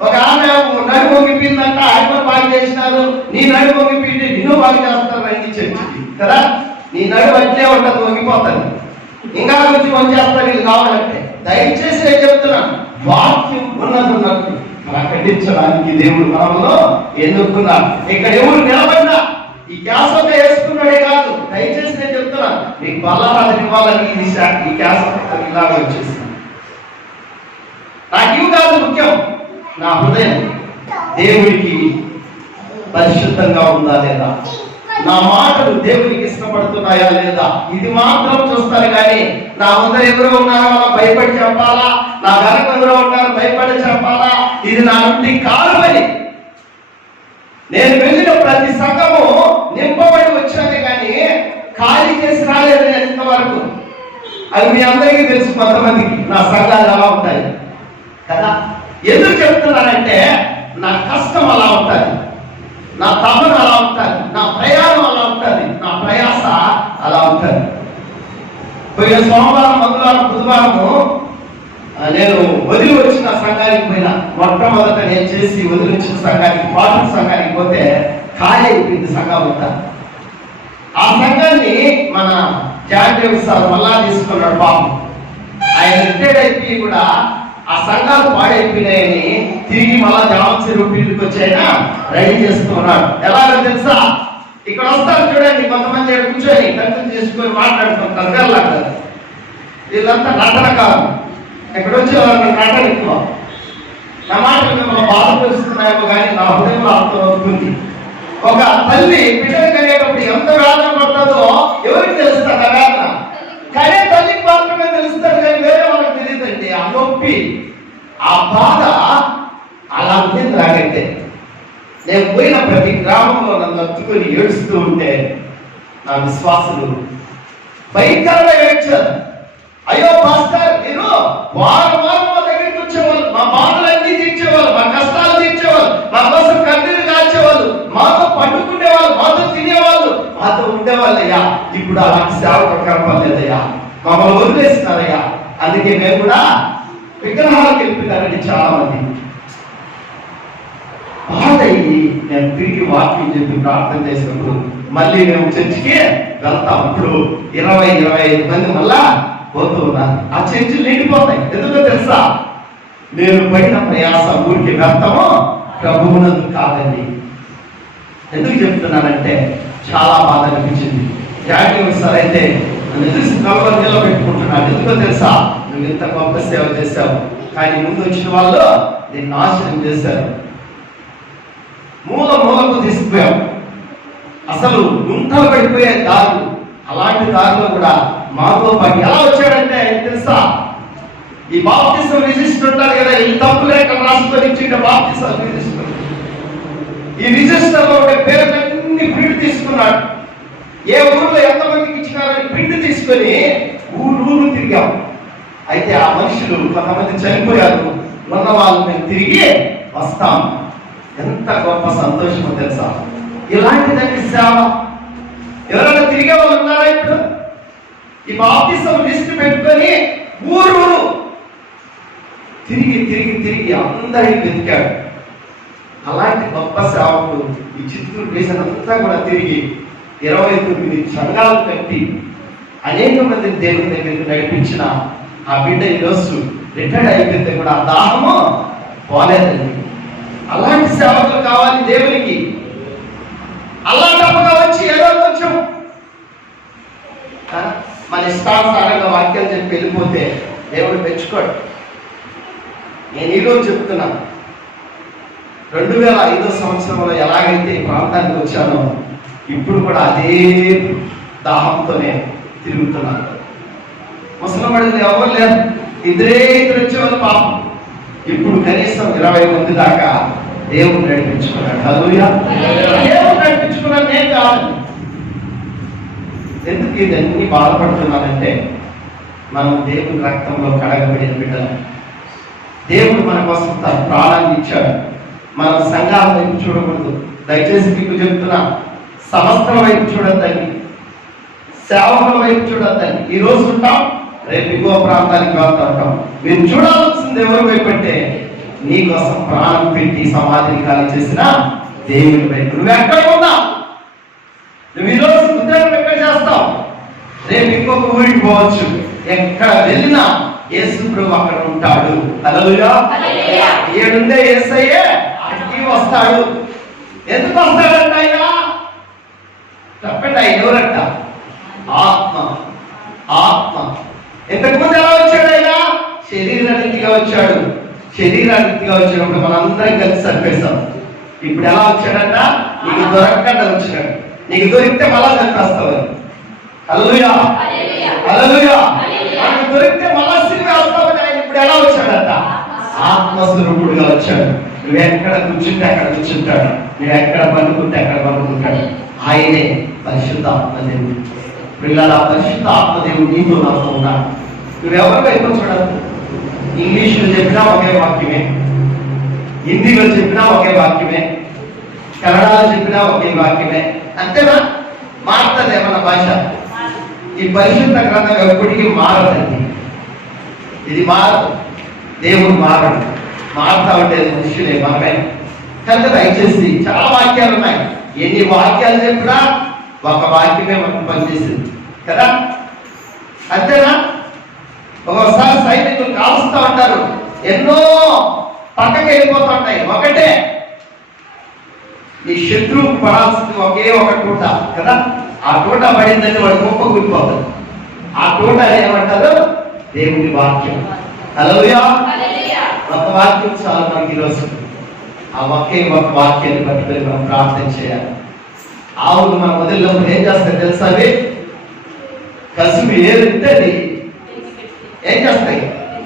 ఒక ఆమె నడు మొగిపోయిందంట, ఆయన బాగా చేసినారు, నీ నడు మొగిపోయింది నిన్ను బాగా చేస్తారు అని చెప్పింది కదా. నీ నడు అట్లే ఉంటుంది, మొగిపోతుంది, ఇంకా కొంచెం మంచి చేస్తారు వీళ్ళు కావాలంటే. దయచేసి నేను చెప్తున్నాను, వాక్యం ఉన్నది ప్రకటించడానికి దేవుడు మనలో ఎన్నుకున్నాడు. ఇక్కడ ఎవరు నిలబడినా ఈ క్యాసొక్క వేసుకున్నాడే కాదు. దయచేసి నేను చెప్తున్నాను, నీకు బల్లారాజు ఇవ్వాలని ఈ క్యాసొక్క ఇలాగా వచ్చేసింది. నాకు ఇవి కాదు ముఖ్యం, నా హృదయం దేవుడికి పరిశుద్ధంగా ఉందా లేదా, నా మాటలు దేవునికి ఇష్టపడుతున్నాయా లేదా, ఇది మాత్రం చూస్తారు. కానీ నా ముందర ఎవరో ఉన్నారో వాళ్ళ భయపడి చెప్పాలా, నా వెనక ఎవరో ఉన్నారు భయపడి చెప్పాలా, ఇది నా నుండి కాదు అని. నేను వెళ్ళిన ప్రతి సంఘము నింపబడి వచ్చాను కానీ ఖాళీ చేసి రాలేదు నేను ఇంతవరకు. అది మీ అందరికీ తెలుసు, కొంతమందికి నా సంఘాలు ఎలా ఉంటాయి కదా. ఎందుకు చెప్తున్నానంటే నా కష్టం అలా ఉంటుంది, నా తపన అలా ఉంటుంది, నా ప్రయాణం అలా ఉంటుంది, నా ప్రయాస అలా ఉంటుంది. పోయిన సోమవారం, మంగళవారం, బుధవారము నేను వదిలి వచ్చిన సంఘానికి పోయినా. మొట్టమొదట నేను చేసి వదిలి వచ్చిన సంఘానికి, పాఠం సంఘానికి పోతే ఖాళీ అయిపోయింది సంఘం అంతా. ఆ సంఘాన్ని మన జాతీయ సార్ మళ్ళా తీసుకున్నాడు పాపం. ఆయన రిటైర్డ్ అయిపోయి కూడా ఆ సంఘాలు పాడైపోయినాయని తిరిగి మళ్ళా జామశ్రీ ఫీల్డ్కి వచ్చి ఆయన రెడీ చేస్తున్నాడు. ఎలాగో తెలుసా? ఇక్కడ వస్తారు చూడండి, కొంతమంది కూర్చొని కన్సల్ట్ చేసుకొని మాట్లాడుతుంటారు. వెళ్ళాలి వీళ్ళంతా నటన కాదు, ఎక్కడ వచ్చి వాళ్ళకి నటన ఎక్కువ. నా మాట మిమ్మల్ని బాధపరుస్తున్నాయేమో కానీ నా హృదయంలో అర్థం అవుతుంది. ఒక తల్లి బిడ్డలు కనేటప్పుడు ఎంత వేదన పడుతుందో ఎవరికి తెలుస్తుంది ఆ వేదన? కానీ తల్లికి మాత్రమే తెలుస్తుంది, కానీ వేరే వాళ్ళకి తెలియదండి. ఆ నొప్పి, ఆ బాధ అలా ఉంది నాకైతే. నేను పోయిన ప్రతి గ్రామంలో నన్ను అత్తుకొని ఏడుస్తూ ఉంటే నా విశ్వాసులు భయంకరంగా ఏడ్చారు. అయ్యో పాస్టర్, మీరు వారం వారం మా దగ్గరికి వచ్చేవాళ్ళు, మా బాధలన్నీ తీర్చేవాళ్ళు, మా కష్టాలు తీర్చేవాళ్ళు, మా కోసం కన్నీరు కాల్చేవాళ్ళు, మాతో పండుకునేవాళ్ళు, మాతో తినేవాళ్ళు, మాతో ఉండేవాళ్ళయ్యా. ఇప్పుడు అలాంటి సేవకు కనపడలేదయ్యా, మమ్మల్ని వదిలేస్తున్నారయ్యా. అందుకే మేము కూడా విగ్రహాలకు వెళ్ళిపోతారండి చాలా మంది. బాధ అయ్యి నేను తిరిగి వాక్యం చెప్పి ప్రార్థన చేసినప్పుడు మళ్ళీ మేము చర్చికి వెళ్తాం. ఇప్పుడు 20-25 మంది మళ్ళా పోతూ ఉన్నారు. ఆ చర్చిలు నిండిపోతాయి. ఎందుకో తెలుసా? నేను పడిన ప్రయాస ఊరికి వ్యర్థమో ప్రభువునందు కాదండి. ఎందుకు చెప్తున్నానంటే చాలా బాధ అనిపించింది. జాగ్రత్త సార్ అయితే నన్ను చూసి కళ్ళలో నిలబెట్టుకుంటున్నాడు. ఎందుకో తెలుసా? నువ్వు ఇంత గొప్ప సేవ చేశావు, కానీ ముందు వచ్చిన వాళ్ళు నేను నాశనం చేశారు. మూలకు తీసుకుపోయాం. అసలు గుంటలు పడిపోయే దారులు, అలాంటి దారిలో కూడా మాతో పాటు ఎలా వచ్చాడంటే తెలుసా? ఈ బాప్తిసం రిజిస్టర్ ఉంటారు కదా, ఈ తప్పు లేక రాసుకొని ఇచ్చిన బాప్తిసం రిజిస్టర్, ఈ రిజిస్టర్ లో ఉండే పేర్లన్నీ ప్రింట్ తీసుకున్నాడు. ఏ ఊర్లో ఎంతమందికి ఇచ్చినారని ప్రింట్ తీసుకొని ఊరు తిరిగాం. అయితే ఆ మనుషులు కొంతమంది చనిపోయారు, ఉన్న వాళ్ళు మేము తిరిగి వస్తాం. ఎంత గొప్ప సంతోషమో తెలుసా? ఇలాంటిదండి సేవ. ఎవరైనా తిరిగే వాళ్ళు ఉన్నారా ఇప్పుడు? ఈ బాప్తిసం లిస్ట్ పెట్టుకొని ఊరు తిరిగి అందరినీ వెతికాడు. అలాంటి గొప్ప సేవకుడు ఈ చిత్తూరు దేశమంతా కూడా తిరిగి 29 సంఘాలు కట్టి అనేక మంది దేవుని దగ్గరికి నడిపించిన ఆ బిడ్డ ఈరోజు రిటైర్డ్ అయిపోతే కూడా ఆ దాహము పోలేదండి. అలాంటి సేవకులు కావాలి దేవునికి. అలాంటప్పుగా వచ్చి ఏదో కొంచెం మన ఇష్టానుసారంగా వాక్యాలు చెప్పి వెళ్ళిపోతే దేవుడు మెచ్చుకోడు. నేను ఈరోజు చెప్తున్నాను, 2005 సంవత్సరంలో ఎలాగైతే ఈ ప్రాంతానికి వచ్చానో ఇప్పుడు కూడా అదే దాహంతోనే తిరుగుతున్నాను. ముసలిమడుగులు ఎవరు లేరు, ఇద్దరు వచ్చేవాళ్ళు పాపం. ఇప్పుడు కనీసం 20 మంది దాకా దేవుడు నడిపించుకున్నాడు. హల్లెలూయా. దేవుడు నడిపించుకున్నాడు, నేను కాదు. ఎందుకు ఇదన్నీ బాధపడుతున్నానంటే మనం దేవుని రక్తంలో కడగబడిన బిడ్డలు. దేవుడు మన కోసం తన ప్రాణాన్ని ఇచ్చాడు. మనం సంఘాల వైపు చూడకూడదు. దయచేసి మీకు చెప్తున్నా, సంస్థల వైపు చూడొద్దండి, సేవకుల వైపు చూడొద్దండి. ఈ రోజు ఉంటాం, రేపు ఇంకో ప్రాంతానికి వెళ్తా ఉంటాం. మీరు చూడాల్సింది ఎవరి వైపు అంటే నీ కోసం ప్రాణం పెట్టి సమాధిని ఖాళీ చేసిన దేవుని వైపు. నువ్వు ఎక్కడ ఉన్నావు? నువ్వు ఈరోజు ఉద్యోగం ఎక్కడ చేస్తావు? రేపు ఇంకొక ఊరికి పోవచ్చు. ఎక్కడ వెళ్ళినా యేసు ప్రభు అక్కడ ఉంటాడు. హల్లెలూయా. ఏడుండే యేసయ్యే అక్కడికి వస్తాడు. ఎందుకు వస్తాడంట ఆయన? చెప్పండి, ఆయన ఎవరంట? ఆత్మ. ఇంతకుముందు ఎలా వచ్చాడు ఆయన? శరీరరీతిగా వచ్చాడు. శరీరరీతిగా వచ్చినప్పుడు మనందరం కలిసి చంపేశాం. ఇప్పుడు ఎలా వచ్చాడంట? నీకు దొరకకుండా వచ్చాడు. నీకు దొరికితే మళ్ళా చంపేస్తావు. హల్లెలూయా. మనకు దొరికితే మళ్ళా సినిమా వేస్తామని ఆయన ఇప్పుడు ఎలా వచ్చాడంట? ఆత్మస్వరూపుడుగా వచ్చాడు. నువ్వు ఎక్కడ కూర్చుంటే అక్కడ కూర్చుంటాడు, నువ్వు ఎక్కడ పండుకుంటే అక్కడ పండుకుంటాడు. ఆయనే పరిశుద్ధ ఆత్మదేవుడు. పిల్లల పరిశుద్ధ ఆత్మదేవుడు నీతో నాతో ఉన్నాడు. నువ్వెవరి వైపు చూడదు. ఇంగ్లీష్లో చెప్పినా ఒకే వాక్యమే, హిందీలో చెప్పినా ఒకే వాక్యమే, కన్నడలో చెప్పినా ఒకే వాక్యమే. అంతేనా? మారుతుంది ఏమన్నా భాష? ఈ పరిశుద్ధ గ్రంథం ఎప్పటికీ మారదండి. ఇది మారదు. దేవుడు మారడు. మారుతా ఉండేది మనుషులే, మనమే. కనుక దయచేసి చాలా వాక్యాలు ఉన్నాయి. ఎన్ని వాక్యాలు చెప్పినా ఒక వాక్యమే మనకు పనిచేసింది కదా. అంతేనా? ఒకసారి సైనికులు కాలుస్తూ ఉంటారు, ఎన్నో పక్కకి వెళ్ళిపోతూ ఉంటాయి. ఒకటే నీ శత్రువు పడాల్సింది ఒకే ఒక టూట కదా. ఆ టూట పడిందంటే వాడు గొప్ప కూలిపోతాడు. ఆ టూట ఏమంటారు? దేవుని వాక్యం. హల్లెలూయా. ఒక వాక్యం చాలు మనకి ఈరోజు. ఆ ఒకే ఒక వాక్యాన్ని పట్టుకొని మనం ప్రార్థన చేయాలి. ఆవులు మనం వదిలినప్పుడు ఏం చేస్తాయి తెలుసా? అవి కసుపు ఏరుంటే అది ఏం చేస్తాయి?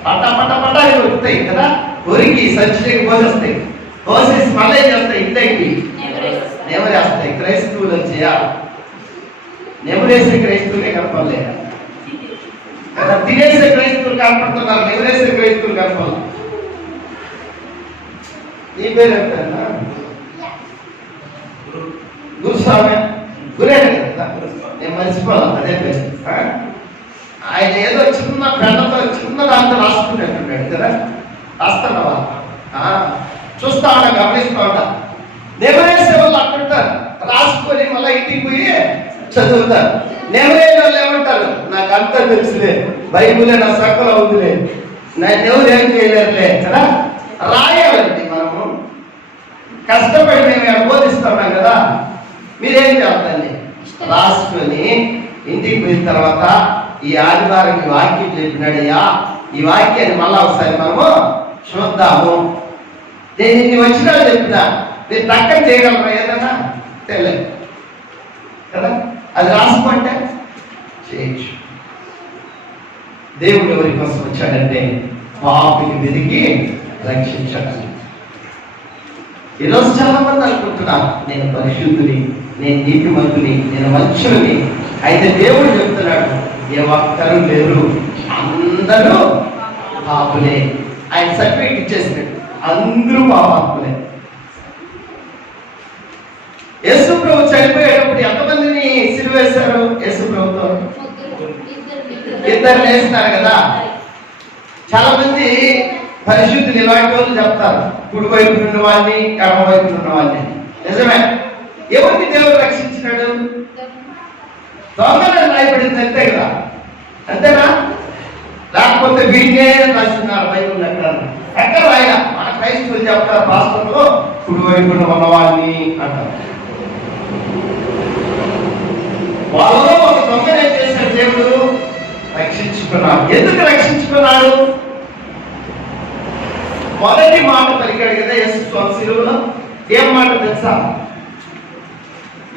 పట్ట పట్ట పట్ట అని కొరుకుతాయి కదా, కొరికి సంచికి పోసేస్తాయి. పోసేసి మళ్ళీ ఏం చేస్తాయి? ఇంటికి నెమరేస్తాయి. క్రైస్తవులు వచ్చేయా నెమరేసే క్రైస్తవులే కనపడలే కదా, తినేసే క్రైస్తవులు కనపడుతున్నారు, నెమరేసే క్రైస్తవులు కనపడలేదు. నీ పేరు ఏంటన్నా? గురుస్వామి, గురే కదా, నేను మర్చిపోవాలి అదే పేరు. ఆయన ఏదో చిన్న పెద్దతో చిన్న దాంతో రాసుకున్నట్టున్నాడు కదా, రాస్తున్నావా? చూస్తా ఉన్నా, గమనిస్తా ఉన్నా. నెమరేసే వాళ్ళు అట్టుంటారు, రాసుకొని మళ్ళీ ఇంటికి పోయి చదువుతారు. నెమరే వాళ్ళు ఏమంటారు? నాకు అంతా తెలుసులే, బైబులే నా సకల అవుతులే, నా దేవుడు ఏం చేయలేరులే కదా. రాయాలండి, మనము కష్టపడి మేము బోధిస్తున్నాం కదా, మీరేం చేస్తారండి? రాసుకొని ఇంటికి పోయిన తర్వాత ఈ ఆదివారం ఈ వాక్యం చెప్పినాడయ్యా, ఈ వాక్యాన్ని మళ్ళా ఒకసారి మనము చూద్దాము. నేను ఇన్ని వచ్చినా చెప్పినా మీరు దక్కన చేయగలరా? ఏదన్నా తెలియదు కదా, అది రాసుకోంటే చేయొచ్చు. దేవుడు ఎవరి కోసం వచ్చాడంటే పాపిని వెతికి రక్షించాడు. ఈరోజు చాలా మంది అనుకుంటున్నాను నేను పరిశుద్ధుని, నేను నీతిమంతుని, నేను మంచుని. అయితే దేవుడు చెప్తున్నాడు ఏ ఒక్కరు లేరు, అందరూ పాపులే. ఆయన సర్టిఫికేట్ ఇచ్చేసినట్టు అందరూ పాపాత్ములే. యేసు ప్రభు చనిపోయేటప్పుడు ఎంతమందిని సిలువేశారు? యేసు ప్రభుతో ఇద్దరు వేస్తున్నారు కదా. చాలా మంది పరిశుద్ధులు ఇలాంటి వాళ్ళు చెప్తారు, కుడి వైపు ఉన్న వాడిని, ఎడమ వైపు ఉన్న వాడిని. నిజమే. ఎవరిని దేవుడు రక్షించినాడు? దొంగలను రాయబడింది అంతే కదా, అంతేనా? లేకపోతే వీడినే రాస్తున్నారు బైబుల్ ఎక్కడ రాయన? మన క్రైస్తవులు చెప్తారు పాస్టర్లు కుడి వైపున ఉన్నవాడిని అంటారు. వాళ్ళలో ఒక దొంగను ఏం చేశాడు దేవుడు? రక్షించుకున్నాడు. ఎందుకు రక్షించుకున్నాడు? మొదటి మాట పలికాడు కదా యేసు స్వామి సిలువలో. ఏం మాట తెలుసా?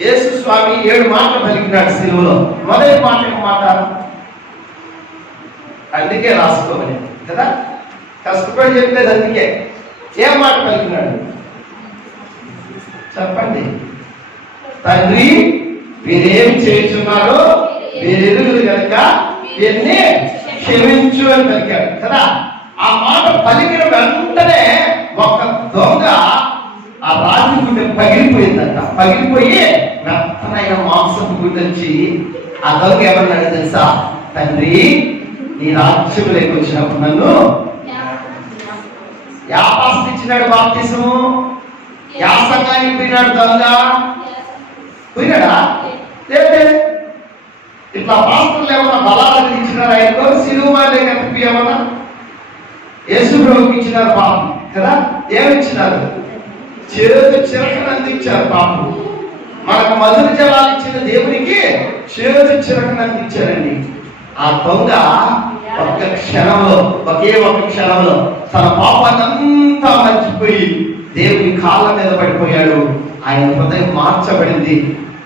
యేసు స్వామి 7 మాటలు పలికినాడు సిలువలో. మొదటి మాట ఏం మాట? అందుకే రాసుకోమని కదా, కష్టపడి చెప్పలేదు. అందుకే ఏం మాట పలికినాడు చెప్పండి? తండ్రి వీరేం చేస్తున్నారో వీరెరుగురు కనుక వీరిని క్షమించు అని పలికాడు కదా. ఆ మాట పలికిన వెంటనే ఒక దొంగ ఆ రాజు గుండె పగిలిపోయిందంట. పగిలిపోయి మెత్తనైన మాంసపు గుండె వచ్చి ఆ దొంగ ఏమన్నాడు తెలుసా? తండ్రి నీ రాజ్యములోకి వచ్చినప్పుడు నన్ను యాపాస్తి ఇచ్చినాడు, బాప్తిసము యాసంగానికి పోయినాడు దొంగ. పోయినాడా? లేదే. ఇట్లా పాస్టర్లు ఏమన్నా బలాలను ఇచ్చినారు ఆయనకు? సిలువ లేక ఏమన్నా యేసు ప్రభుకి ఇచ్చినారు పాపం కదా. ఏమిచ్చినారు? చేదు చిరకను అందించారు పాపం. మనకు మధుర జలాలు ఇచ్చిన దేవునికి చేదు చిరకను అందించారండి. ఆ దొంగ ఒక్క క్షణంలో, ఒకే ఒక క్షణంలో తన పాపాన్నంతా మర్చిపోయి దేవుని కాళ్ళ మీద పడిపోయాడు. ఆయన హృదయం మార్చబడింది.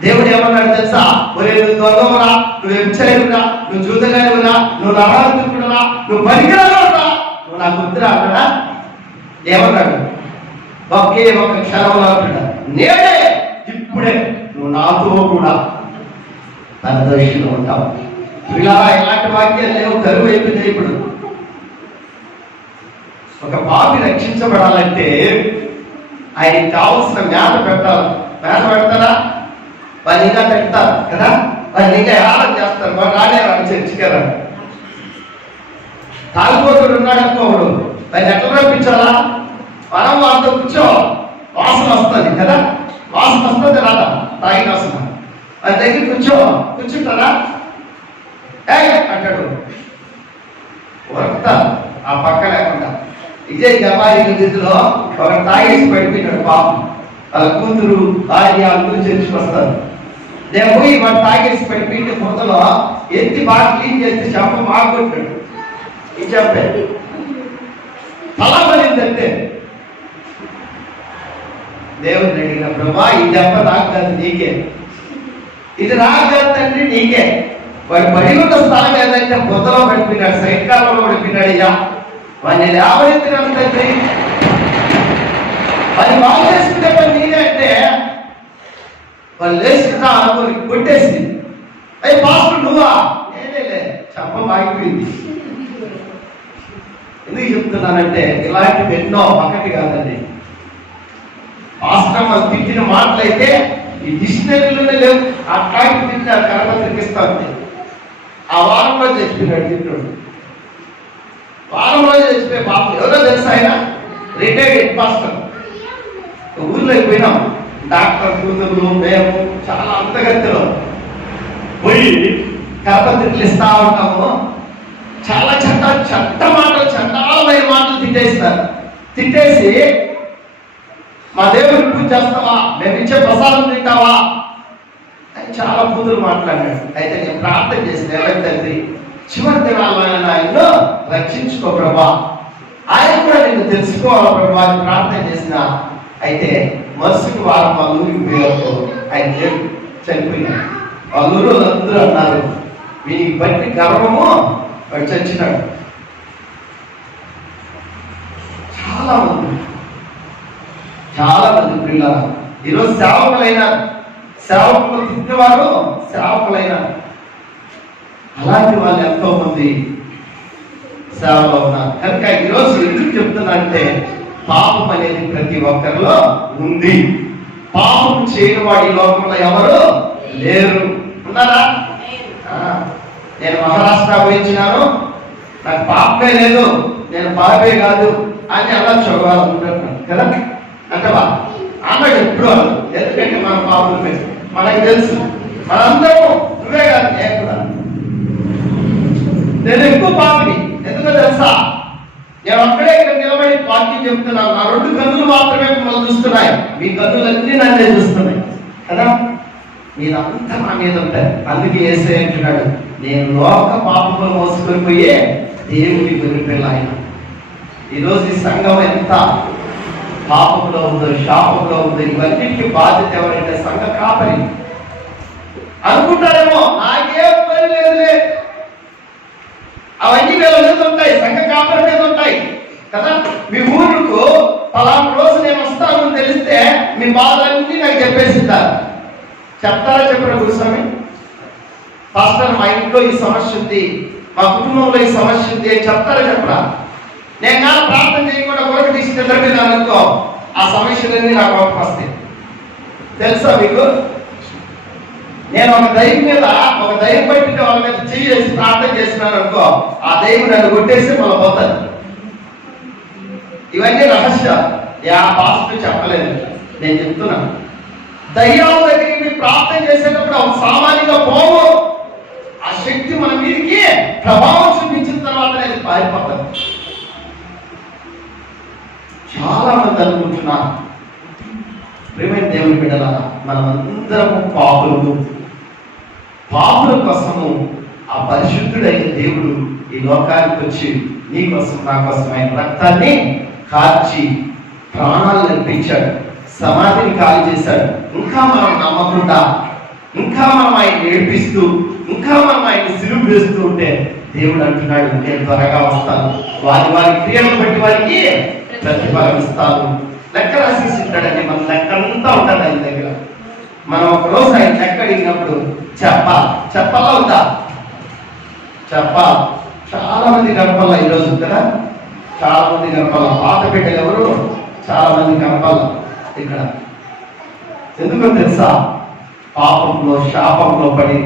దేవుడు ఏమన్నాడు తెలుసా? ఒరే నువ్వు దొంగవురా, నువ్వు వ్యభిచారివురా, నువ్వు జూదగానివురా, నువ్వు నరహంతకుడురా, నువ్వు పనికిరానురా, నువ్వు నాకు వద్దురా అన్నాడా? ఏమన్నాడు? ఒకే ఒక క్షణంలో అంటున్నాడు, నేనే ఇప్పుడే నువ్వు నాతో కూడా తన దృష్టిలో ఉంటావు. ఇలా ఇలాంటి వాక్యాలు లేవు, కరువు అయిపోయింది. ఇప్పుడు ఒక పాపి రక్షించబడాలంటే ఆయనకి కావాల్సిన మేత పెట్టాలి. మేత పెడతారా? వాళ్ళు ఇంకా పెడతారు కదా, వాళ్ళు ఇంకా ఆరాధన చేస్తారు. వాళ్ళు రాడే రాడు చర్చికి రాడు. తాగుబోతుడు ఉన్నాడు అనుకోడు, దాన్ని ఎట్లా రప్పించాలా? మనం వాళ్ళతో కూర్చో, వాసన వస్తుంది కదా, వాసన వస్తుంది రాదా? తాగిన వాసన. వాళ్ళ దగ్గర కూర్చుంటారా? అంటాడు, వరకుతారు ఆ పక్క లేకుండా. ఇదే జపాయి నిధిలో ఒక తాగేసి పడిపోయినాడు పాపం. వాళ్ళ కూతురు భార్య అందరూ చర్చికి వస్తారు. నేను పోయి వాడు తాగేసి పడిపోయింటే బురదలో ఎత్తి బాగా క్లీన్ చేస్తే చెప్ప బాగుంటాడు. ఇది చెప్పాడు తలా పడిందంటే దేవుడిని అడిగిన ప్రభా ఈ దెబ్బ నాకు కాదు నీకే. ఇది నాకు తండ్రి నీకే. వాడు పడి ఉన్న స్థలం ఏదంటే బుద్ధలో పడిపోయినాడు, సైడ్ కాలంలో పడిపోయినాడు. అయ్యా వాడిని లేవనెత్తినాడు తండ్రి. వాడిని బాగు చేసుకుంటే పని నేనే అంటే వాళ్ళు లేచుకుంటా అనుకోని కొట్టేసి, అయ్యి పాస్టర్ నువ్వా? నేనేలే, చెప్ప బాగిపోయింది. ఎందుకు చెప్తున్నానంటే ఇలాంటివి ఎన్నో ఒకటి కాదండి. పాస్టర్ వాళ్ళు తిట్టిన మాటలైతే ఈ డిక్షనరీలోనే లేవు. ఆ టాయిట్ తిట్టిన కరపత్రిక ఇస్తా ఉంది. ఆ వారంలో చచ్చిపోయినాడు తిట్టాడు. వారంలో చచ్చిపోయే పాపం ఎవరో తెలుసా? ఆయన రిటైర్డ్ హెడ్ మాస్టర్. ఊర్లో పోయినాం, డాక్టర్ కూతురు మేము చాలా అంతగతిలో పోయి కరపత్రికలు ఇస్తా ఉంటాము. చాలా చెత్త మాటలు, చండాలమైన మాటలు తిట్టేస్తారు. తిట్టేసి మా దేవుడికి పూజ చేస్తావా, మేము ఇచ్చే ప్రసాదం తింటావా అని చాలా పూతులు మాట్లాడాడు. అయితే నేను ప్రార్థన చేసిన తండ్రి చివరి దినాలైన ఆయన్ను రక్షించుకో ప్రభా, ఆయన కూడా నేను తెలుసుకోవాలి ప్రభా అని ప్రార్థన చేసిన. అయితే మరుసటి వారం వాళ్ళ ఊరికి పోయారు. ఆయన చనిపోయినాడు. వాళ్ళ ఊరు అందరూ అన్నారు వీనికి బట్టి గర్వము వాడు చచ్చినాడు. చాలా మంది పిల్లలు ఈరోజు సేవకులైనారు, సేవకులు తిన్నవారు సేవకులైనారు. అలాంటి వాళ్ళు ఎంతో మంది సేవలో ఉన్నారు. కనుక ఈరోజు ఎందుకు చెప్తున్నానంటే పాపం అనేది ప్రతి ఒక్కరిలో ఉంది. పాపం చేయని వాడి లోకంలో ఎవరు లేరు. ఉన్నారా? నేను మహారాష్ట్ర పోయించినాను, నాకు పాపమే లేదు, నేను పాపే కాదు అని అలా చదవాలనుకుంటున్నాను కదా. అంటవా అన్నాడు ఎప్పుడు? ఎందుకంటే మన పాపమే మనకు తెలుసు. మనందరము నువ్వే కాదు, నేను కూడా. నేను ఎక్కువ పాపిని. ఎందుకో తెలుసా? నేను అక్కడే ఇక్కడ నిలబడి వాక్యం చెప్తున్నాను. నా 2 కన్నులు మాత్రమే మిమ్మల్ని చూస్తున్నాయి, మీ కన్నులన్నీ నన్నే చూస్తున్నాయి కదా. మీరంతా నా మీద ఉంటారు. అందుకే యేసయ్య అంటున్నాడు, నేను లోక పాపములు మోసుకొని పోయే దేవుడి గొర్రెపిల్ల ఆయన. ఈరోజు ఈ సంఘం ఎంత పాపంలో ఉందో, శాపంలో ఉందో, ఇవన్నిటికీ బాధ్యత ఎవరంటే సంఘ కాపరి. అనుకుంటారేమో నాకేం పని లేదులే, అవన్నీ వీళ్ళ మీద ఉంటాయి, సంఘ కాపరి మీద ఉంటాయి కదా. మీ ఊరుకు పలానా రోజు నేను వస్తానని తెలిస్తే మీ బాధలన్నీ నాకు చెప్పేసిస్తారు. చెప్తారా చెప్పరా గురుస్వామి? పాస్టర్ మా ఇంట్లో ఈ సమస్య ఉంది, మా కుటుంబంలో ఈ సమస్య ఉంది అని చెప్తారా చెప్పరా? నేను కానీ ప్రార్థన చేయకుండా కొరకు తీసి నిద్రపోయినానుకో ఆ సమస్యలన్నీ నాకు వస్తాయి. తెలుసా మీకు? నేను ఒక దైవం మీద, ఒక దైవం పట్టిన వాళ్ళ మీద చేసి ప్రార్థన చేసినాను అనుకో, ఆ దైవం నన్ను కొట్టేసి మళ్ళీ పోతాను. ఇవన్నీ రహస్యాలు. ఆ పాస్టర్ చెప్పలేదు, నేను చెప్తున్నాను. దయ్యాల దగ్గరికి ప్రార్థన చేసేటప్పుడు ఒక సామాన్యంగా పోవు. ఆ శక్తి మన మీదకి ప్రభావం చూపించిన తర్వాత అది పారిపోతుంది. చాలా మంది అనుకుంటున్నారు, ప్రేమైన దేవుని బిడ్డలారా, మనమందరము పాపుల కోసము ఆ పరిశుద్ధుడైన దేవుడు ఈ లోకానికి వచ్చి నీ కోసం నా కోసం ఆయన రక్తాన్ని కార్చి ప్రాణాలు అర్పించాడు, సమాధిని ఖాళీ చేశాడు. ఇంకా మనం నమ్మకుండా, ఇంకా మనం ఆయన ఏడిపిస్తూ, ఇంకా మనం ఆయన సిలువు వేస్తూ ఉంటే దేవుడు అంటున్నాడు, నేను త్వరగా వస్తాను, వారి క్రియలను బట్టి వారికి ప్రతిఫలం ఇస్తాను. లెక్క రాసేసింటాడండి. మన లెక్క అంతా ఉంటుంది ఆయన దగ్గర. మనం ఒకరోజు ఆయన లెక్క అడిగినప్పుడు చెప్పాలా ఉందా? చాలా మంది కనపాల ఈరోజు కదా, చాలా మంది కనపాల. పాత బిడ్డలు ఎవరు? చాలా మంది కనపాల ఇక్కడ. ఎందుకో తెలుసా? పాపంలో శాపంలో పడి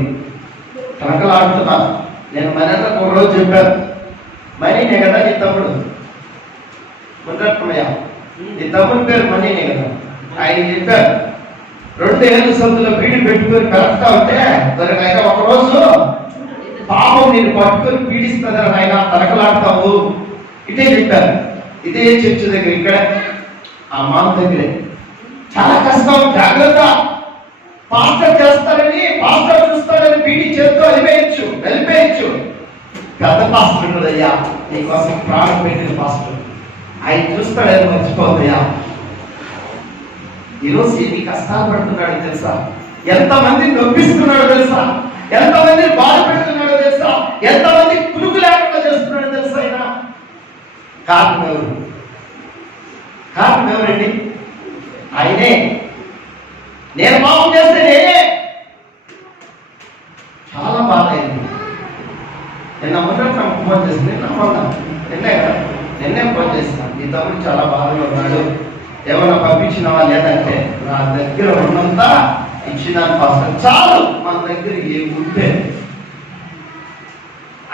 కనకలాడుతున్నారు. నేను మనందరికి ఒక రోజు చెప్పాను, మనీనే కదా నీ తమ్ముడు ముద్రమయ్య, నీ తమ్ముడి పేరు మనీనే కదా. ఆయన చెప్పారు 2 ఏళ్ళ సందులో బీడి పెట్టుకొని పెరగతా ఉంటే ఆయన ఒకరోజు పాపం నేను పట్టుకొని పీడిస్తుంది ఆయన, తనకలాడతావు. ఇదే చెప్పారు. ఇదే చర్చ్ దగ్గర, ఇక్కడ ఆ మామ దగ్గరే. చాలా కష్టం, జాగ్రత్త. పాస్టర్ చేస్తారని, పాస్టర్ చూస్తాడని బీడి చేస్తూ వెళ్ళిపోయచ్చు. పెద్ద పాస్టర్ ఉన్నదయ్యా, నీకోసం ప్రాణం పెట్టిన పాస్టర్, ఆయన చూస్తాడని మర్చిపోద్దయ్యా. ఈరోజు ఎన్ని కష్టాలు పడుతున్నాడు తెలుసా? ఎంతమంది నొప్పిస్తున్నాడో తెలుసా? ఎంతమంది బాధ పెడుతున్నాడో తెలుసా? ఎంతమంది కునుకు లేకుండా చేస్తున్నాడో తెలుసా? ఆయన కారణం ఎవరు? కారణం ఎవరండి? ఆయనే. నేను పాపం చేస్తే నేనే. చాలా బాధ అయింది. నిన్న మొదట ఫోన్ చేసింది, నిన్నే ఫోన్ చేసినాను. ఈ తమ్ముడు చాలా బాధగా ఉన్నాడు, ఏమన్నా పంపించినవా లేదంటే, నా దగ్గర ఉన్నంత ఇచ్చినాను పాస్టర్, చాలు. మన దగ్గర ఏముంటే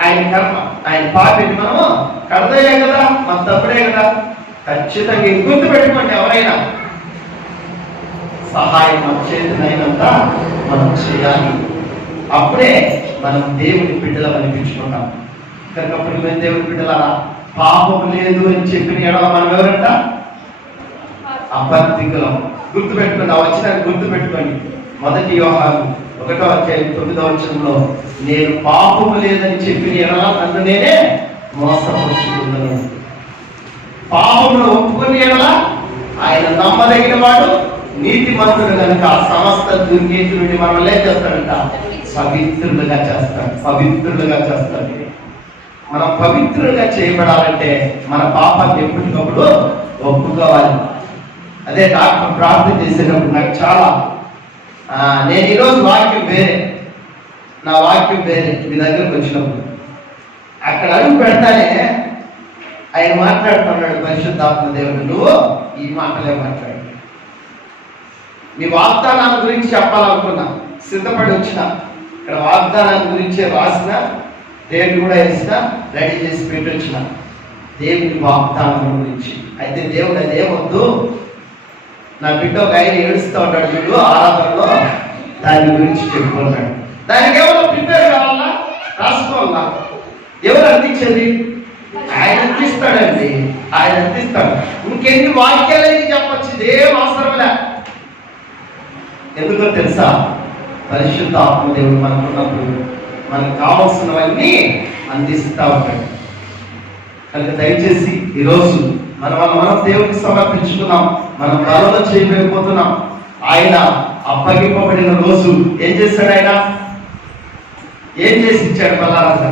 ఆయన కర్మ, ఆయన పాపిని మనము కడదలే కదా, మన తప్పుడే కదా. ఖచ్చితంగా గుర్తు పెట్టుకోండి, ఎవరైనా సహాయం మన చేతినైనంత మనం చేయాలి. అప్పుడే మనం దేవుని బిడ్డలు అనిపించుకుంటాం. కనుక అప్పుడు మేము దేవుని బిడ్డలారా, పాపం లేదు అని చెప్పిన ఎడల మనం ఎవరంట? అబద్ధికులం. గుర్తుపెట్టుకోండి, వచ్చిన గుర్తుపెట్టుకోండి. 1 యోహాను 1:9 నేను పాపము లేదని చెప్పిన ఎడల నన్ను నేనే మోసపరుచుకున్నాను. పాపమును ఒప్పుకుని ఎడల ఆయన నమ్మదగిన వాడు, నీతిమంతుడు కనుక సమస్త దుర్నీతి నుండి మనం ఏం చేస్తాడంట? పవిత్రులుగా చేస్తాడు. పవిత్రులుగా చేస్తాడు. మనం పవిత్రులుగా చేయబడాలంటే మన పాపాన్ని ఎప్పటికప్పుడు ఒప్పుకోవాలి. అదే డాక్టర్ ప్రార్థన చేసేటప్పుడు నాకు చాలా నేను ఈరోజు వాక్యం వేరే, నా వాక్యం వేరే. మీ దగ్గరకు వచ్చినప్పుడు అక్కడ అడుగు పెడతానే ఆయన మాట్లాడుతున్నాడు, పరిశుద్ధాత్మ దేవుడు, నువ్వు ఈ మాటలే మాట్లాడు. మీ వాగ్దానాల గురించి చెప్పాలనుకున్నా, సిద్ధపడి వచ్చిన. ఇక్కడ వాగ్దానాల గురించి రాసిన, దేవుడు కూడా వేసిన, రెడీ చేసి పెట్టి వచ్చిన దేవుని వాగ్దానం గురించి. అయితే దేవుడు అదేమొద్దు, నా బిడ్డ ఒక ఆయన ఏడుస్తూ ఉంటాడు చూడు ఆరాధనలో, దాని గురించి చెప్పుకున్నాడు. దానికి ఎవరో ప్రిపేర్ కావాలా, రాసుకోవాలా? ఎవరు అందించేది? ఆయన అందిస్తాడండి, ఆయన అందిస్తాడు. ఇంకెన్ని వాక్యాలన్నీ చెప్పచ్చు, ఇదేం అవసరం లే. ఎందుకో తెలుసా? పరిశుద్ధ ఆత్మదేవుడు మనకున్నప్పుడు మనకు కావాల్సినవన్నీ అందిస్తూ ఉంటాడు. కనుక దయచేసి ఈరోజు మనం దేవుడికి సమర్పించుకున్నాం, మనం బలలో చేయలేకపోతున్నాం. ఆయన అప్పగింపబడిన రోజు ఏం చేశాడు? ఆయన ఏం చేసి ఇచ్చాడు? బలారాజు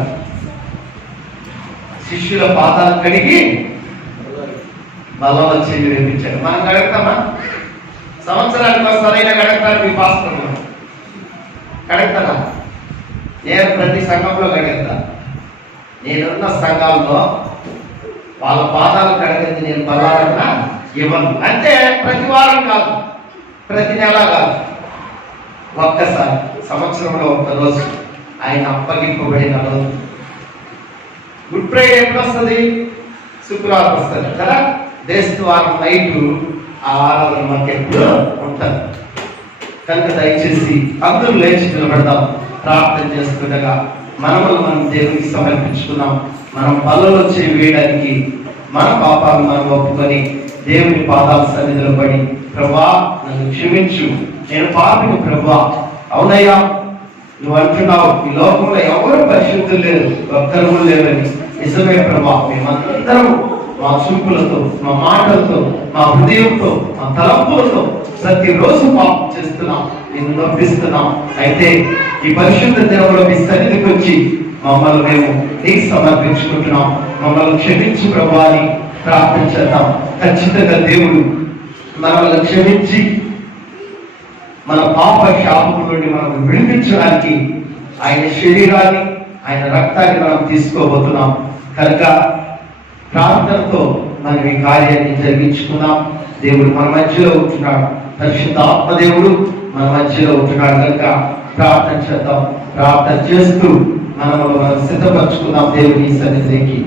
శిష్యుల పాదాలు కడిగి బలలో చేయి వేపించాడు. మనం కడగతామా? సంవత్సరానికి ఒకసారైనా కడగతారు మీ పాస్టర్లు? కడగతారా? నేను ప్రతి సంఘంలో కడగతా. నేనున్న సంఘాల్లో వాళ్ళ పాదాలు కడగది నేను బలారన్నా ఇవ్వను. అంటే ప్రతి వారం కాదు, ప్రతి నెల కాదు, ఒక్కసారి సంవత్సరంలో ఒక్క రోజు ఆయన అప్పగింపబడిన రోజు. గుడ్ ఫ్రైడే ఎప్పుడు వస్తుంది? శుక్రవారం వస్తుంది కదా. దేశవారం నైటు ఆ ఆరాధన మనకి ఎప్పుడు ఉంటుంది. కనుక దయచేసి అందరూ లేచి నిలబడదాం. ప్రార్థన చేస్తుండగా మనం దేవునికి సమర్పించుకున్నాం. మనం బలలో చేయి వేయడానికి మన పాపాలను మనం ఒప్పుకొని దేవుని పాదాల సన్నిధిలో పడి, ప్రభువా నన్ను క్షమించు, నేను పాపిని ప్రభువా. అవునయ్యా, నువ్వు అంటున్నావు ఈ లోకంలో ఎవరు పరిశుద్ధులు లేరు, ఒక్కరు లేరని. నిజమే ప్రభువా, మేమందరం మా చూపులతో, మా మాటలతో, మా హృదయంతో, మా తలంపులతో ప్రతిరోజు పాపం చేస్తున్నాం, నిన్ను నొప్పిస్తున్నాం. అయితే ఈ పరిశుద్ధ దినంలో మీ సన్నిధికి వచ్చి మమ్మల్ని మేము నీకు సమర్పించుకుంటున్నాం. మమ్మల్ని క్షమించి ప్రభువా అని ప్రార్థన చేద్దాం. ఖచ్చితంగా దేవుడు మనల్ని క్షమించి మన పాప శాపం నుండి మనం విడిపించడానికి ఆయన శరీరాన్ని, ఆయన రక్తాన్ని మనం తీసుకోబోతున్నాం. కనుక ప్రార్థనతో మనం ఈ కార్యాన్ని జరిగించుకున్నాం. దేవుడు మన మధ్యలో ఉంటున్నాడు, పరిశుద్ధ ఆత్మదేవుడు మన మధ్యలో ఉంటున్నాడు. కనుక ప్రార్థన చేద్దాం. ప్రార్థన చేస్తూ మనం సిద్ధపరచుకుందాం దేవుని సన్నిధికి.